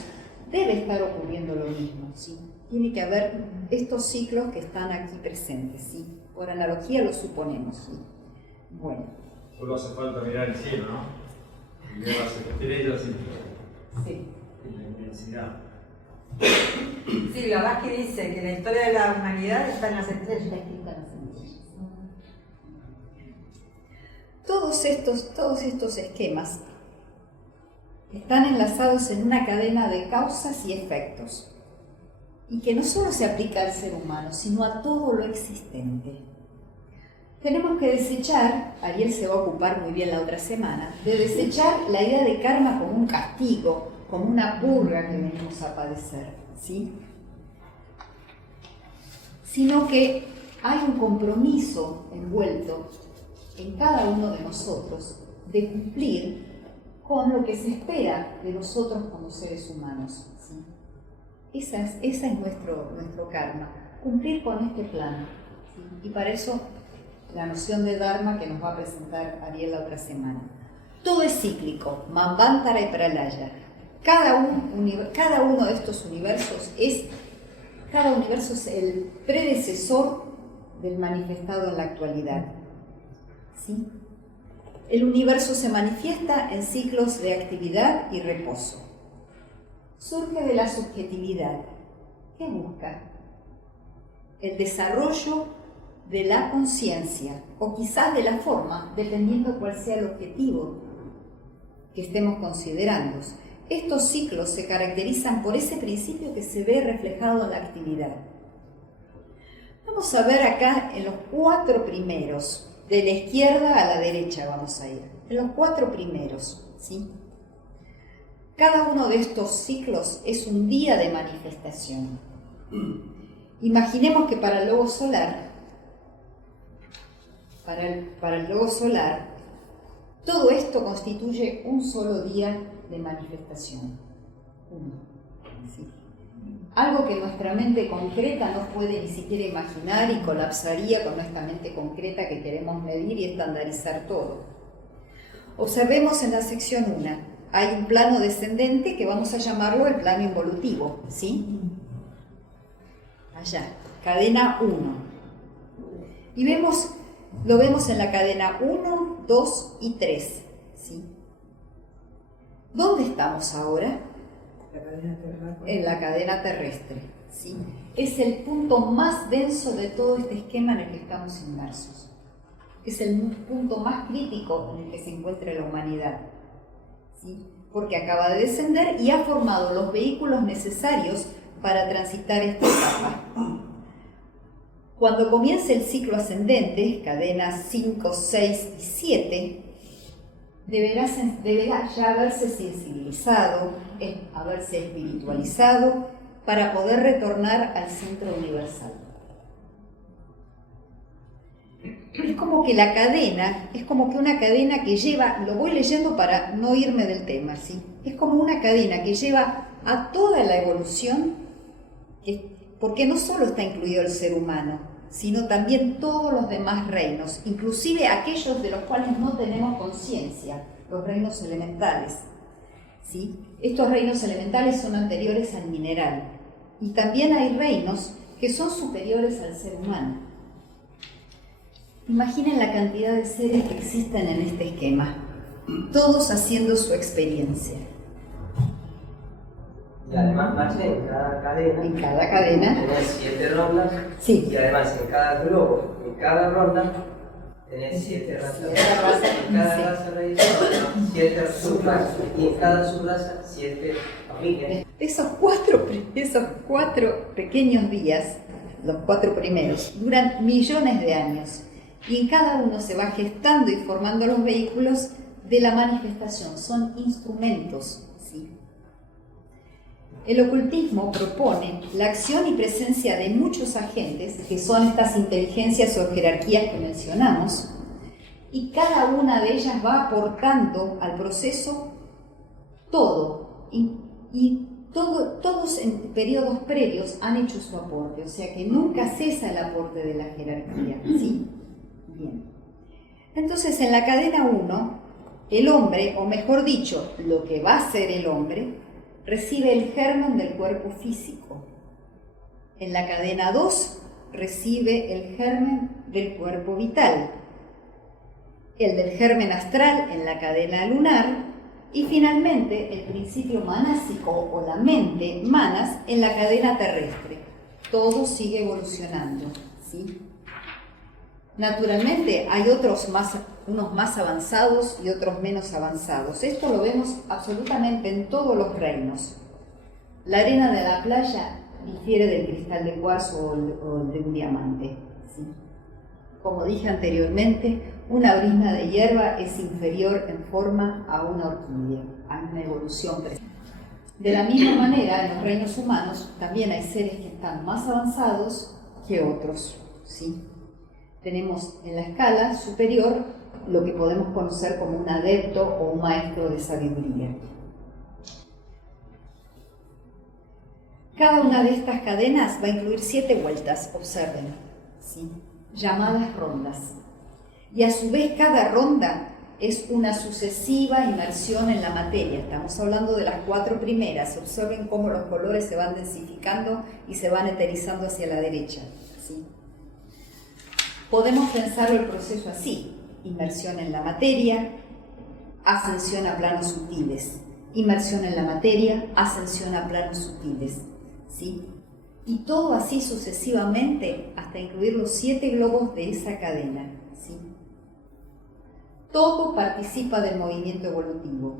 debe estar ocurriendo lo mismo, ¿sí? Tiene que haber estos ciclos que están aquí presentes, ¿sí? Por analogía lo suponemos, ¿sí? Bueno. Solo hace falta mirar el cielo, ¿no? Y ver las estrellas Sí. y la inmensidad. Sí, Blavatsky dice que la historia de la humanidad está en las estrellas. Todos estos esquemas están enlazados en una cadena de causas y efectos, y que no solo se aplica al ser humano, sino a todo lo existente. Tenemos que desechar, Ariel se va a ocupar muy bien la otra semana, de desechar la idea de karma como un castigo, como una purga que venimos a padecer, ¿sí? Sino que hay un compromiso envuelto en cada uno de nosotros de cumplir con lo que se espera de nosotros como seres humanos, ¿sí? Esa es nuestro karma, cumplir con este plano, ¿sí? Y para eso la noción de Dharma que nos va a presentar Ariel la otra semana. Todo es cíclico, Manvantara y Pralaya. Cada uno de estos universos cada universo es el predecesor del manifestado en la actualidad, ¿sí? El universo se manifiesta en ciclos de actividad y reposo. Surge de la subjetividad. ¿Qué busca? El desarrollo de la conciencia, o quizás de la forma, dependiendo cuál sea el objetivo que estemos considerando. Estos ciclos se caracterizan por ese principio que se ve reflejado en la actividad. Vamos a ver acá en los 4 primeros, de la izquierda a la derecha vamos a ir, en los 4 primeros, ¿sí? Cada uno de estos ciclos es un día de manifestación. Imaginemos que para el lobo solar, todo esto constituye un solo día de manifestación. Uno, ¿sí? Algo que nuestra mente concreta no puede ni siquiera imaginar y colapsaría con nuestra mente concreta que queremos medir y estandarizar todo. Observemos en la sección 1, hay un plano descendente que vamos a llamarlo el plano involutivo, ¿sí? Allá, cadena 1. Y lo vemos en la cadena 1, 2 y 3, ¿sí? ¿Dónde estamos ahora? En la cadena terrestre, ¿sí? Es el punto más denso de todo este esquema en el que estamos inmersos. Es el punto más crítico en el que se encuentra la humanidad, ¿sí? Porque acaba de descender y ha formado los vehículos necesarios para transitar esta etapa. Cuando comience el ciclo ascendente, cadenas 5, 6 y 7, deberá ya haberse sensibilizado, haberse espiritualizado para poder retornar al centro universal. Es como que una cadena que lleva, lo voy leyendo para no irme del tema, ¿sí? Es como una cadena que lleva a toda la evolución, porque no solo está incluido el ser humano, sino también todos los demás reinos, inclusive aquellos de los cuales no tenemos conciencia, los reinos elementales, ¿sí? Estos reinos elementales son anteriores al mineral, y también hay reinos que son superiores al ser humano. Imaginen la cantidad de seres que existen en este esquema, todos haciendo su experiencia. Y además, Marce, en cada cadena tenés 7 rondas, sí. Y además en cada globo, en cada ronda, tenés 7 razas. En cada raza raíz, 7 subrazas, y en cada subraza 7 familias. Esos cuatro pequeños días, los 4 primeros, duran millones de años, y en cada uno se va gestando y formando los vehículos de la manifestación, son instrumentos, ¿sí? el ocultismo propone la acción y presencia de muchos agentes, que son estas inteligencias o jerarquías que mencionamos, y cada una de ellas va aportando al proceso todo, y todos en periodos previos han hecho su aporte, o sea que nunca cesa el aporte de la jerarquía, ¿sí? Bien. Entonces, en la cadena 1, el hombre, o mejor dicho, lo que va a ser el hombre, recibe el germen del cuerpo físico. En la cadena 2, recibe el germen del cuerpo vital, el del germen astral en la cadena lunar, y finalmente el principio manásico o la mente manas en la cadena terrestre. Todo sigue evolucionando, ¿sí? Naturalmente hay unos más avanzados y otros menos avanzados. Esto lo vemos absolutamente en todos los reinos. La arena de la playa difiere del cristal de cuarzo o de un diamante, ¿sí? Como dije anteriormente, una brizna de hierba es inferior en forma a una orquídea, a una evolución presente. De la misma manera, en los reinos humanos también hay seres que están más avanzados que otros, ¿sí? Tenemos en la escala superior lo que podemos conocer como un adepto o un maestro de sabiduría. Cada una de estas cadenas va a incluir 7 vueltas, observen, ¿sí? Llamadas rondas. Y a su vez cada ronda es una sucesiva inmersión en la materia. Estamos hablando de las 4 primeras. Observen cómo los colores se van densificando y se van eterizando hacia la derecha, ¿sí? Podemos pensar el proceso así: inmersión en la materia, ascensión a planos sutiles, inmersión en la materia, ascensión a planos sutiles, ¿sí? Y todo así sucesivamente hasta incluir los 7 globos de esa cadena, ¿sí? Todo participa del movimiento evolutivo,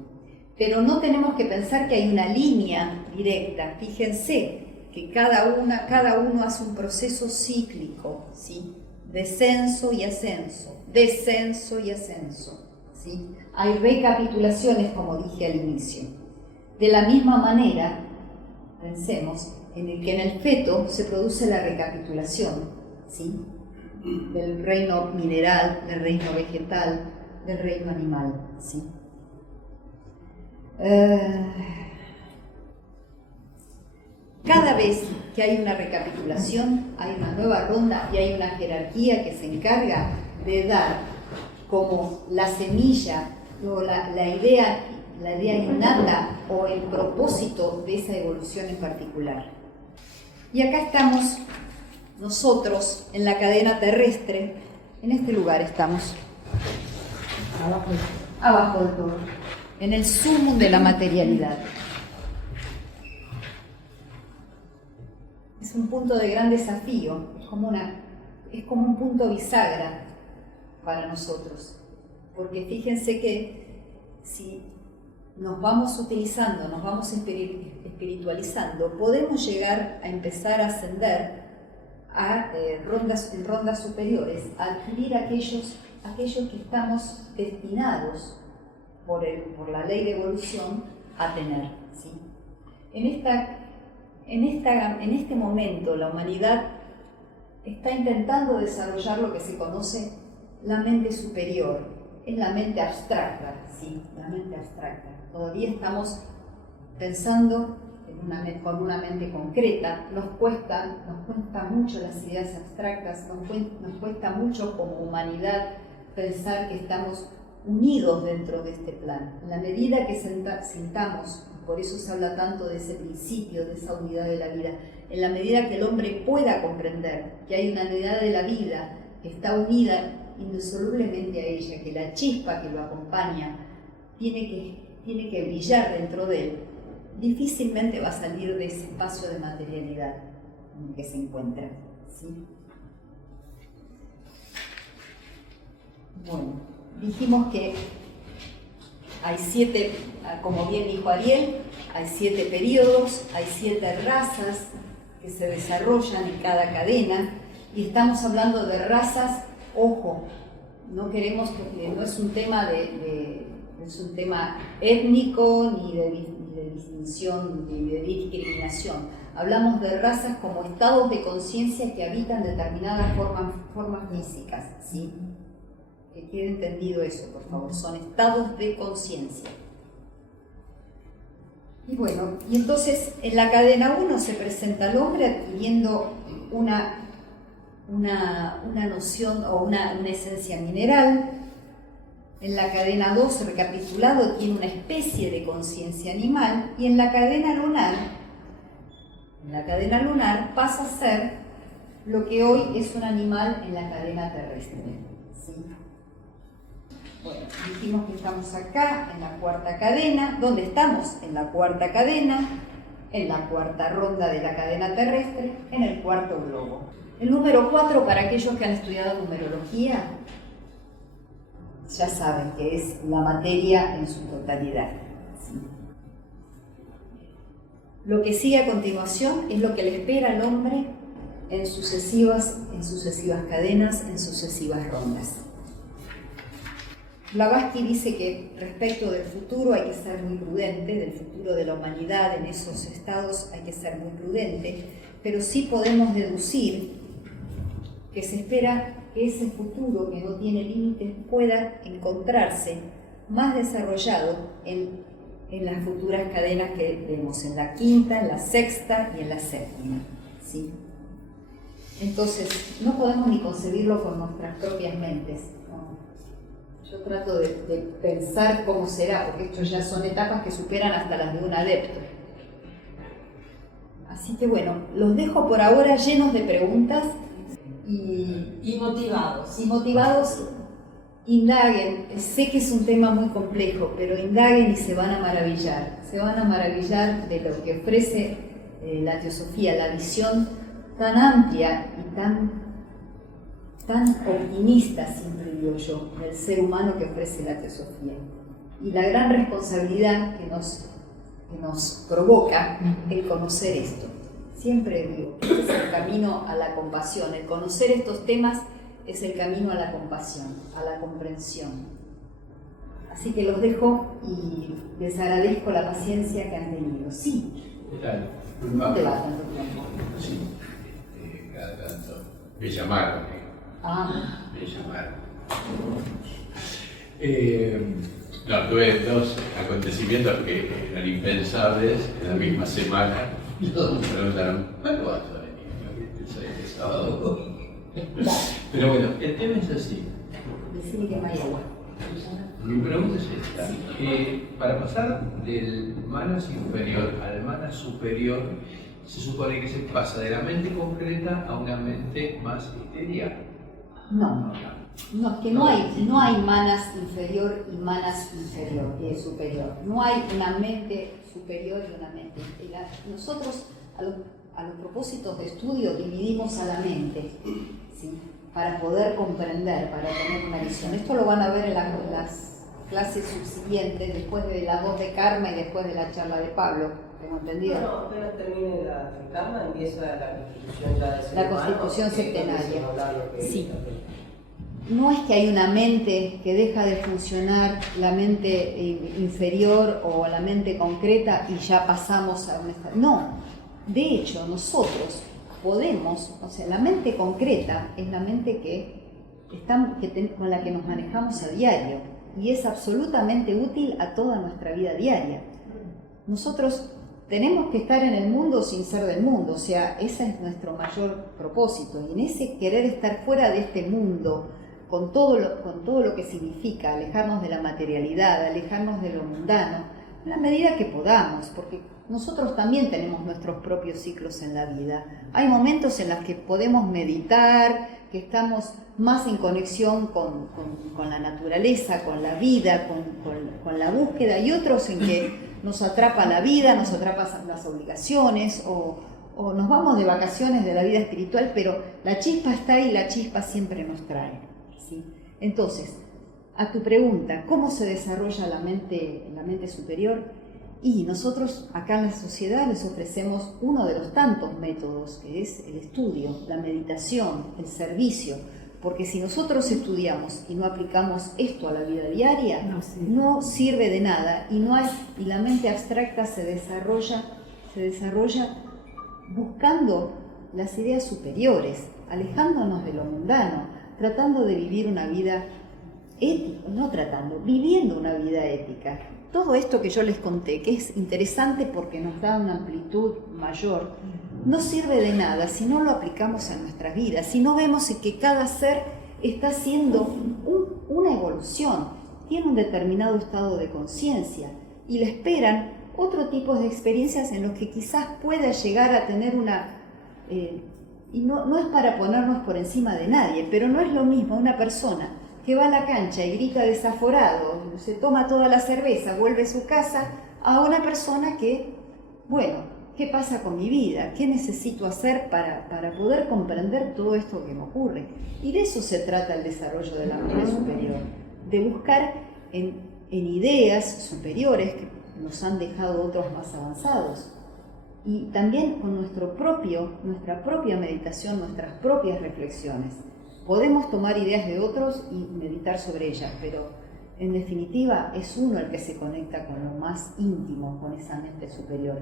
pero no tenemos que pensar que hay una línea directa. Fíjense que cada uno hace un proceso cíclico, ¿sí? Descenso y ascenso, descenso y ascenso, ¿sí? Hay recapitulaciones, como dije al inicio. De la misma manera, pensemos en el que en el feto se produce la recapitulación, ¿sí? Del reino mineral, del reino vegetal, del reino animal, ¿sí? Cada vez que hay una recapitulación, hay una nueva ronda y hay una jerarquía que se encarga de dar como la semilla o la idea innata o el propósito de esa evolución en particular. Y acá estamos nosotros en la cadena terrestre, en este lugar estamos, abajo del todo, en el sumum de la materialidad. Es un punto de gran desafío, es como un punto bisagra para nosotros, porque fíjense que si nos vamos utilizando, nos vamos espiritualizando, podemos llegar a empezar a ascender a rondas superiores, a adquirir aquellos que estamos destinados por la ley de evolución a tener, ¿sí? En este momento la humanidad está intentando desarrollar lo que se conoce la mente superior, es la mente abstracta, sí, la mente abstracta. Todavía estamos pensando con una mente concreta, nos cuesta mucho las ideas abstractas, nos cuesta mucho como humanidad pensar que estamos unidos dentro de este plan. En la medida que sintamos, por eso se habla tanto de ese principio, de esa unidad de la vida, en la medida que el hombre pueda comprender que hay una unidad de la vida que está unida indisolublemente a ella, que la chispa que lo acompaña tiene que brillar dentro de él, difícilmente va a salir de ese espacio de materialidad en el que se encuentra, ¿sí? Bueno, dijimos que hay 7, como bien dijo Ariel, hay 7 periodos, hay 7 razas que se desarrollan en cada cadena, y estamos hablando de razas, ojo, no es un tema étnico ni de de distinción y de discriminación. Hablamos de razas como estados de conciencia que habitan determinadas formas físicas, ¿sí? Que quede entendido eso, por favor, son estados de conciencia. Y bueno, y entonces en la cadena 1 se presenta al hombre adquiriendo una noción o una esencia mineral. En la cadena 2, recapitulado, tiene una especie de conciencia animal, y en la cadena lunar pasa a ser lo que hoy es un animal en la cadena terrestre, ¿sí? Bueno, dijimos que estamos acá en la cuarta cadena. ¿Dónde estamos? En la cuarta cadena, en la cuarta ronda de la cadena terrestre, en el cuarto globo. El número 4, para aquellos que han estudiado numerología, ya saben que es la materia en su totalidad, ¿sí? Lo que sigue a continuación es lo que le espera al hombre en sucesivas cadenas, en sucesivas rondas. Blavatsky dice que respecto del futuro hay que ser muy prudente, del futuro de la humanidad en esos estados hay que ser muy prudente, pero sí podemos deducir que se espera que ese futuro que no tiene límites pueda encontrarse más desarrollado en las futuras cadenas que vemos, en la quinta, en la sexta y en la séptima, ¿sí? Entonces, no podemos ni concebirlo con nuestras propias mentes, ¿no? Yo trato de pensar cómo será, porque estos ya son etapas que superan hasta las de un adepto. Así que bueno, los dejo por ahora llenos de preguntas y motivados, indaguen. Sé que es un tema muy complejo, pero indaguen y se van a maravillar. Se van a maravillar de lo que ofrece la teosofía, la visión tan amplia y tan optimista, siempre digo yo, del ser humano que ofrece la teosofía. Y la gran responsabilidad que nos provoca el conocer esto. Siempre digo, este es el camino a la compasión. El conocer estos temas es el camino a la compasión, a la comprensión. Así que los dejo y les agradezco la paciencia que han tenido. Sí. ¿Qué tal? No te va tanto tiempo. Sí, cada tanto. Me llamaron. Me llamaron. No, tuve dos acontecimientos que eran impensables en la misma semana. Y todos me preguntaron, ¿cuándo vas a venir? El sábado. Pero bueno, el tema es así. Decime que no hay agua. Mi pregunta es esta. Para pasar del manas inferior al manas superior, se supone que se pasa de la mente concreta a una mente más etérea. No, es que no hay manas inferior y manas superior. No hay una mente superior y una mente. Nosotros a los propósitos de estudio dividimos a la mente, ¿sí? Para poder comprender, para tener una visión. Esto lo van a ver en las clases subsiguientes, después de la voz de Karma y después de la charla de Pablo. ¿Tengo entendido? No, apenas termine la Karma empieza la constitución ya de la constitución septenaria. Sí. No es que hay una mente que deja de funcionar, la mente inferior o la mente concreta y ya pasamos a una... No, de hecho nosotros podemos, o sea, la mente concreta es la mente con la que nos manejamos a diario y es absolutamente útil a toda nuestra vida diaria. Nosotros tenemos que estar en el mundo sin ser del mundo, o sea, ese es nuestro mayor propósito, y en ese querer estar fuera de este mundo, con todo lo que significa alejarnos de la materialidad, alejarnos de lo mundano, en la medida que podamos, porque nosotros también tenemos nuestros propios ciclos en la vida. Hay momentos en los que podemos meditar, que estamos más en conexión con la naturaleza, con la vida, con la búsqueda, y otros en que nos atrapa la vida, nos atrapan las obligaciones, o nos vamos de vacaciones de la vida espiritual, pero la chispa está ahí, la chispa siempre nos trae, ¿sí? Entonces, a tu pregunta, ¿cómo se desarrolla la mente superior? Y nosotros acá en la sociedad les ofrecemos uno de los tantos métodos, que es el estudio, la meditación, el servicio, Porque si nosotros estudiamos y no aplicamos esto a la vida diaria, no sirve de nada y la mente abstracta se desarrolla buscando las ideas superiores, alejándonos de lo mundano, tratando de vivir una vida ética, viviendo una vida ética. Todo esto que yo les conté, que es interesante porque nos da una amplitud mayor, no sirve de nada si no lo aplicamos en nuestras vidas, si no vemos que cada ser está haciendo una evolución, tiene un determinado estado de conciencia y le esperan otro tipo de experiencias en los que quizás pueda llegar a tener una... y no es para ponernos por encima de nadie, pero no es lo mismo una persona que va a la cancha y grita desaforado, se toma toda la cerveza, vuelve a su casa, a una persona que, bueno, ¿qué pasa con mi vida? ¿Qué necesito hacer para poder comprender todo esto que me ocurre? Y de eso se trata el desarrollo de la mente superior, de buscar en ideas superiores que nos han dejado otros más avanzados. Y también con nuestra propia meditación, nuestras propias reflexiones. Podemos tomar ideas de otros y meditar sobre ellas, pero en definitiva es uno el que se conecta con lo más íntimo, con esa mente superior.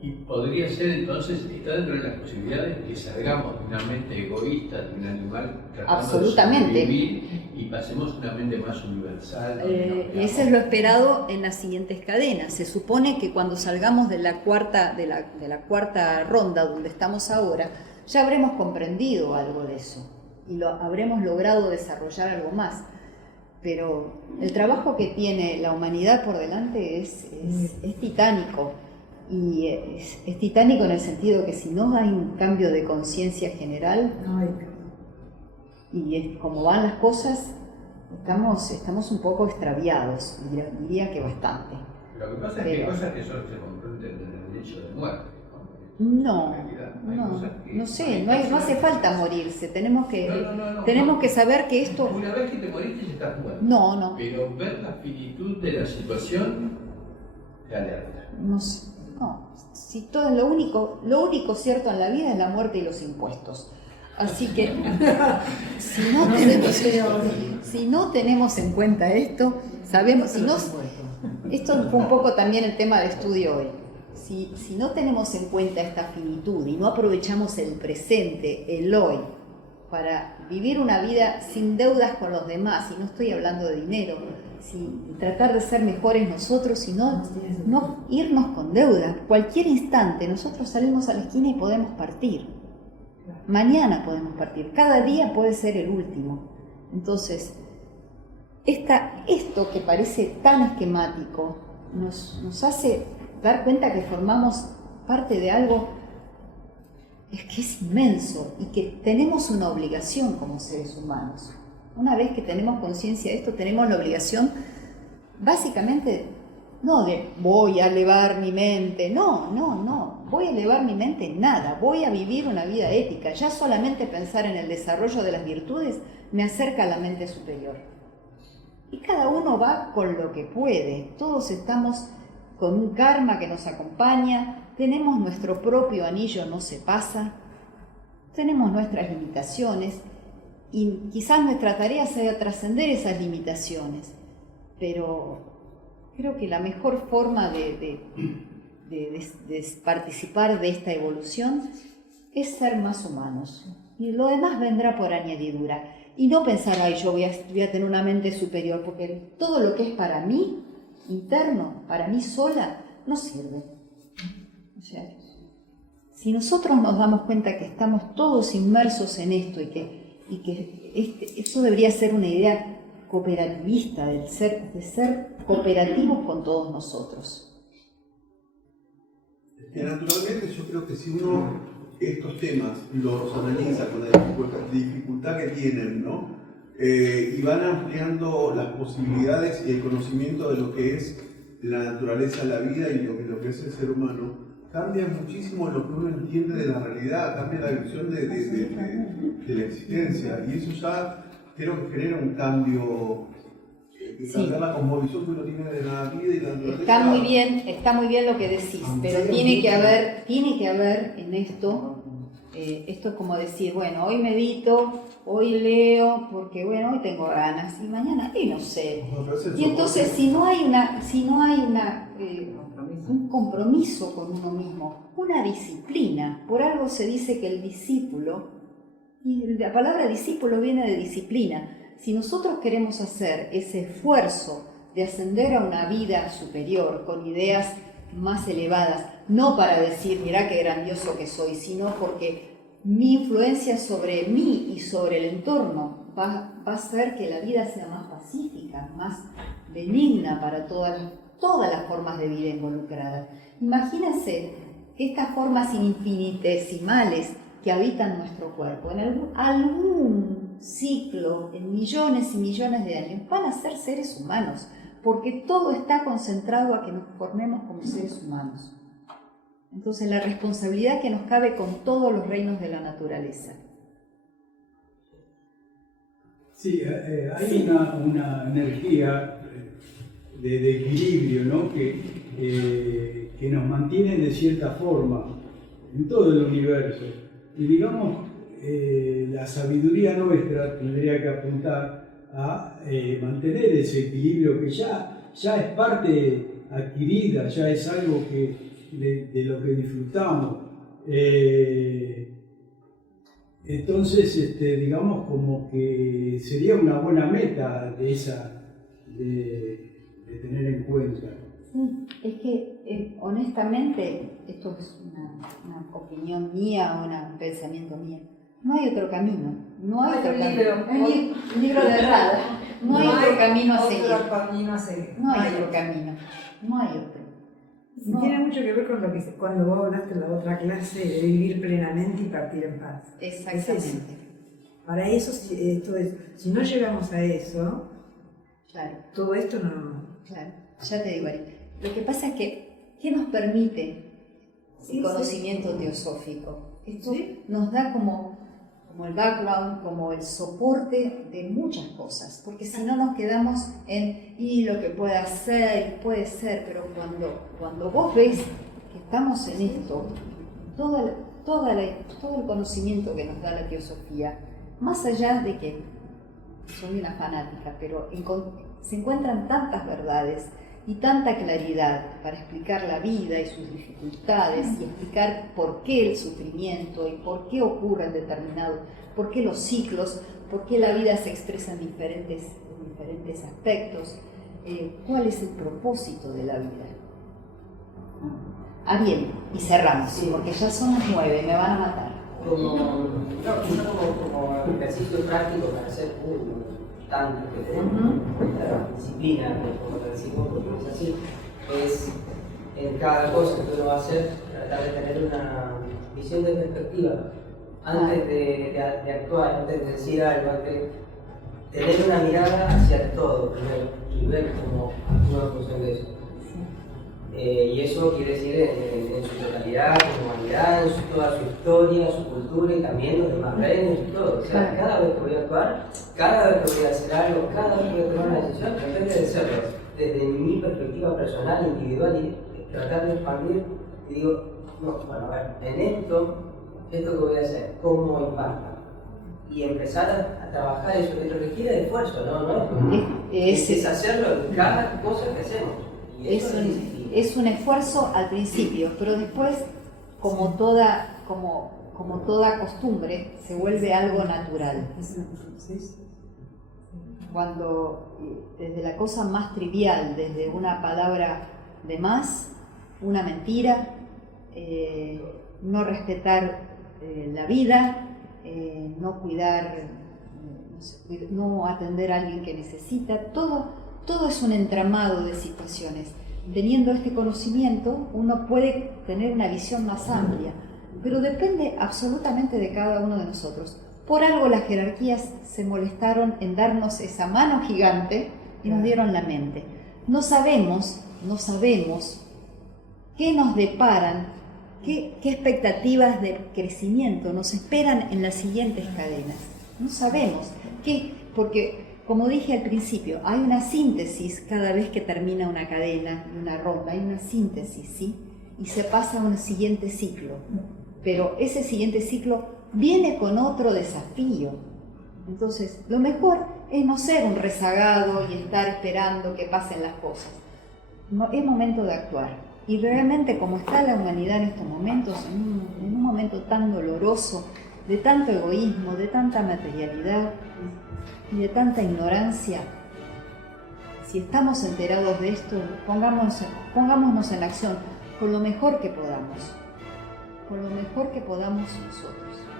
Y podría ser entonces, está dentro de las posibilidades que salgamos de una mente egoísta, de un animal tratando de sobrevivir y pasemos a una mente más universal. Eso es lo esperado en las siguientes cadenas. Se supone que cuando salgamos de la cuarta ronda donde estamos ahora, ya habremos comprendido algo de eso y habremos logrado desarrollar algo más. Pero el trabajo que tiene la humanidad por delante es titánico. Y es titánico en el sentido que si no hay un cambio de conciencia general y es como van las cosas, estamos un poco extraviados, diría que bastante. Lo que pasa es que hay cosas que solo se comprenden en el hecho de muerte. No sé, no hace falta morirse, tenemos que saber que esto... Una vez que te moriste ya estás muerto. No. Pero ver la finitud de la situación te alerta. No sé. No, si todo lo único cierto en la vida es la muerte y los impuestos. Así que si no tenemos en cuenta esto, sabemos, esto fue un poco también el tema de estudio hoy. Si no tenemos en cuenta esta finitud y no aprovechamos el presente, el hoy, para vivir una vida sin deudas con los demás, y no estoy hablando de dinero, tratar de ser mejores nosotros y no irnos con deuda. Cualquier instante nosotros salimos a la esquina y podemos partir. Mañana podemos partir. Cada día puede ser el último. Entonces, esto que parece tan esquemático nos hace dar cuenta que formamos parte de algo que es inmenso y que tenemos una obligación como seres humanos. Una vez que tenemos conciencia de esto, tenemos la obligación, básicamente, no de voy a elevar mi mente, no, voy a elevar mi mente nada, voy a vivir una vida ética. Ya solamente pensar en el desarrollo de las virtudes me acerca a la mente superior. Y cada uno va con lo que puede, todos estamos con un karma que nos acompaña, tenemos nuestro propio anillo, no se pasa, tenemos nuestras limitaciones, y quizás nuestra tarea sea trascender esas limitaciones, pero creo que la mejor forma de participar de esta evolución es ser más humanos. Y lo demás vendrá por añadidura. Y no pensar, yo voy a tener una mente superior, porque todo lo que es para mí, interno, para mí sola, no sirve. O sea, si nosotros nos damos cuenta que estamos todos inmersos en esto y que esto debería ser una idea cooperativista, de ser cooperativos con todos nosotros. Naturalmente yo creo que si uno estos temas los analiza con la dificultad que tienen, ¿no? Y van ampliando las posibilidades y el conocimiento de lo que es la naturaleza de la vida y lo que es el ser humano, cambia muchísimo lo que uno entiende de la realidad, cambia la visión de la existencia, y eso ya creo que genera un cambio, cambiar la cosmovisión que uno tiene de la vida y la naturaleza. Está muy bien lo que decís, pero tiene que haber en esto es como decir, bueno, hoy medito, hoy leo porque, bueno, hoy tengo ganas, y mañana, y no sé. Y entonces, si no hay un compromiso con uno mismo, una disciplina, por algo se dice que el discípulo, y la palabra discípulo viene de disciplina, si nosotros queremos hacer ese esfuerzo de ascender a una vida superior, con ideas más elevadas, no para decir, mirá qué grandioso que soy, sino porque mi influencia sobre mí y sobre el entorno va a hacer que la vida sea más pacífica, más benigna para todas las formas de vida involucradas. Imagínense que estas formas infinitesimales que habitan nuestro cuerpo, en algún ciclo, en millones y millones de años, van a ser seres humanos, porque todo está concentrado a que nos formemos como seres humanos. Entonces, la responsabilidad que nos cabe con todos los reinos de la naturaleza. Sí, hay una energía de equilibrio, ¿no? que nos mantiene de cierta forma en todo el universo. Y digamos, la sabiduría nuestra tendría que apuntar a mantener ese equilibrio que ya es parte adquirida, ya es algo de lo que disfrutamos. Entonces, digamos, como que sería una buena meta de tener en cuenta. Sí, es que honestamente, esto es una opinión mía o un pensamiento mío, no hay otro camino, no hay otro camino. Un libro de Rada, no hay otro camino a seguir. No hay otro camino, no hay otro. No. Tiene mucho que ver con lo que cuando vos hablaste en la otra clase de vivir plenamente y partir en paz. Exactamente. Para eso, si no llegamos a eso, claro, todo esto no... Claro, ya te digo, lo que pasa es que, ¿qué nos permite el conocimiento teosófico? Esto nos da como el background, como el soporte de muchas cosas, porque si no nos quedamos y lo que puede puede ser, pero cuando vos ves que estamos en esto, todo el conocimiento que nos da la teosofía, más allá de que soy una fanática, pero se encuentran tantas verdades y tanta claridad para explicar la vida y sus dificultades y explicar por qué el sufrimiento y por qué ocurren por qué los ciclos, por qué la vida se expresa en diferentes aspectos, cuál es el propósito de la vida. Bien, y cerramos, porque ya son las 9, me van a matar. Como ejercicio práctico para hacer tanto que tenemos, la disciplina, como te decimos, porque es así, es en cada cosa que uno va a hacer, tratar de tener una visión de perspectiva. Antes de actuar, antes de decir algo, tener una mirada hacia todo primero y ver cómo actúa en función de eso. Y eso quiere decir en su totalidad, su humanidad, toda su historia, su cultura y también los demás reinos y todo. O sea, cada vez que voy a actuar, cada vez que voy a hacer algo, cada vez que voy a tomar una decisión, en vez de hacerlo desde mi perspectiva personal, individual, y tratar de expandir, y digo, no, bueno, a ver, en esto que voy a hacer, ¿cómo impacta? Y empezar a trabajar eso, que requiere de esfuerzo, ¿no? Es hacerlo en cada cosa que hacemos. Y eso es un esfuerzo al principio, pero después, como toda costumbre, se vuelve algo natural. Cuando desde la cosa más trivial, desde una palabra de más, una mentira, no respetar la vida, no cuidar, no atender a alguien que necesita, todo es un entramado de situaciones. Teniendo este conocimiento, uno puede tener una visión más amplia, pero depende absolutamente de cada uno de nosotros. Por algo las jerarquías se molestaron en darnos esa mano gigante y nos dieron la mente. No sabemos qué nos deparan, qué expectativas de crecimiento nos esperan en las siguientes cadenas. No sabemos porque como dije al principio, hay una síntesis cada vez que termina una cadena, una ronda, hay una síntesis, ¿sí? Y se pasa a un siguiente ciclo. Pero ese siguiente ciclo viene con otro desafío. Entonces, lo mejor es no ser un rezagado y estar esperando que pasen las cosas. No, es momento de actuar. Y realmente, como está la humanidad en estos momentos, en un momento tan doloroso, de tanto egoísmo, de tanta materialidad y de tanta ignorancia, si estamos enterados de esto, pongámonos en acción con lo mejor que podamos nosotros.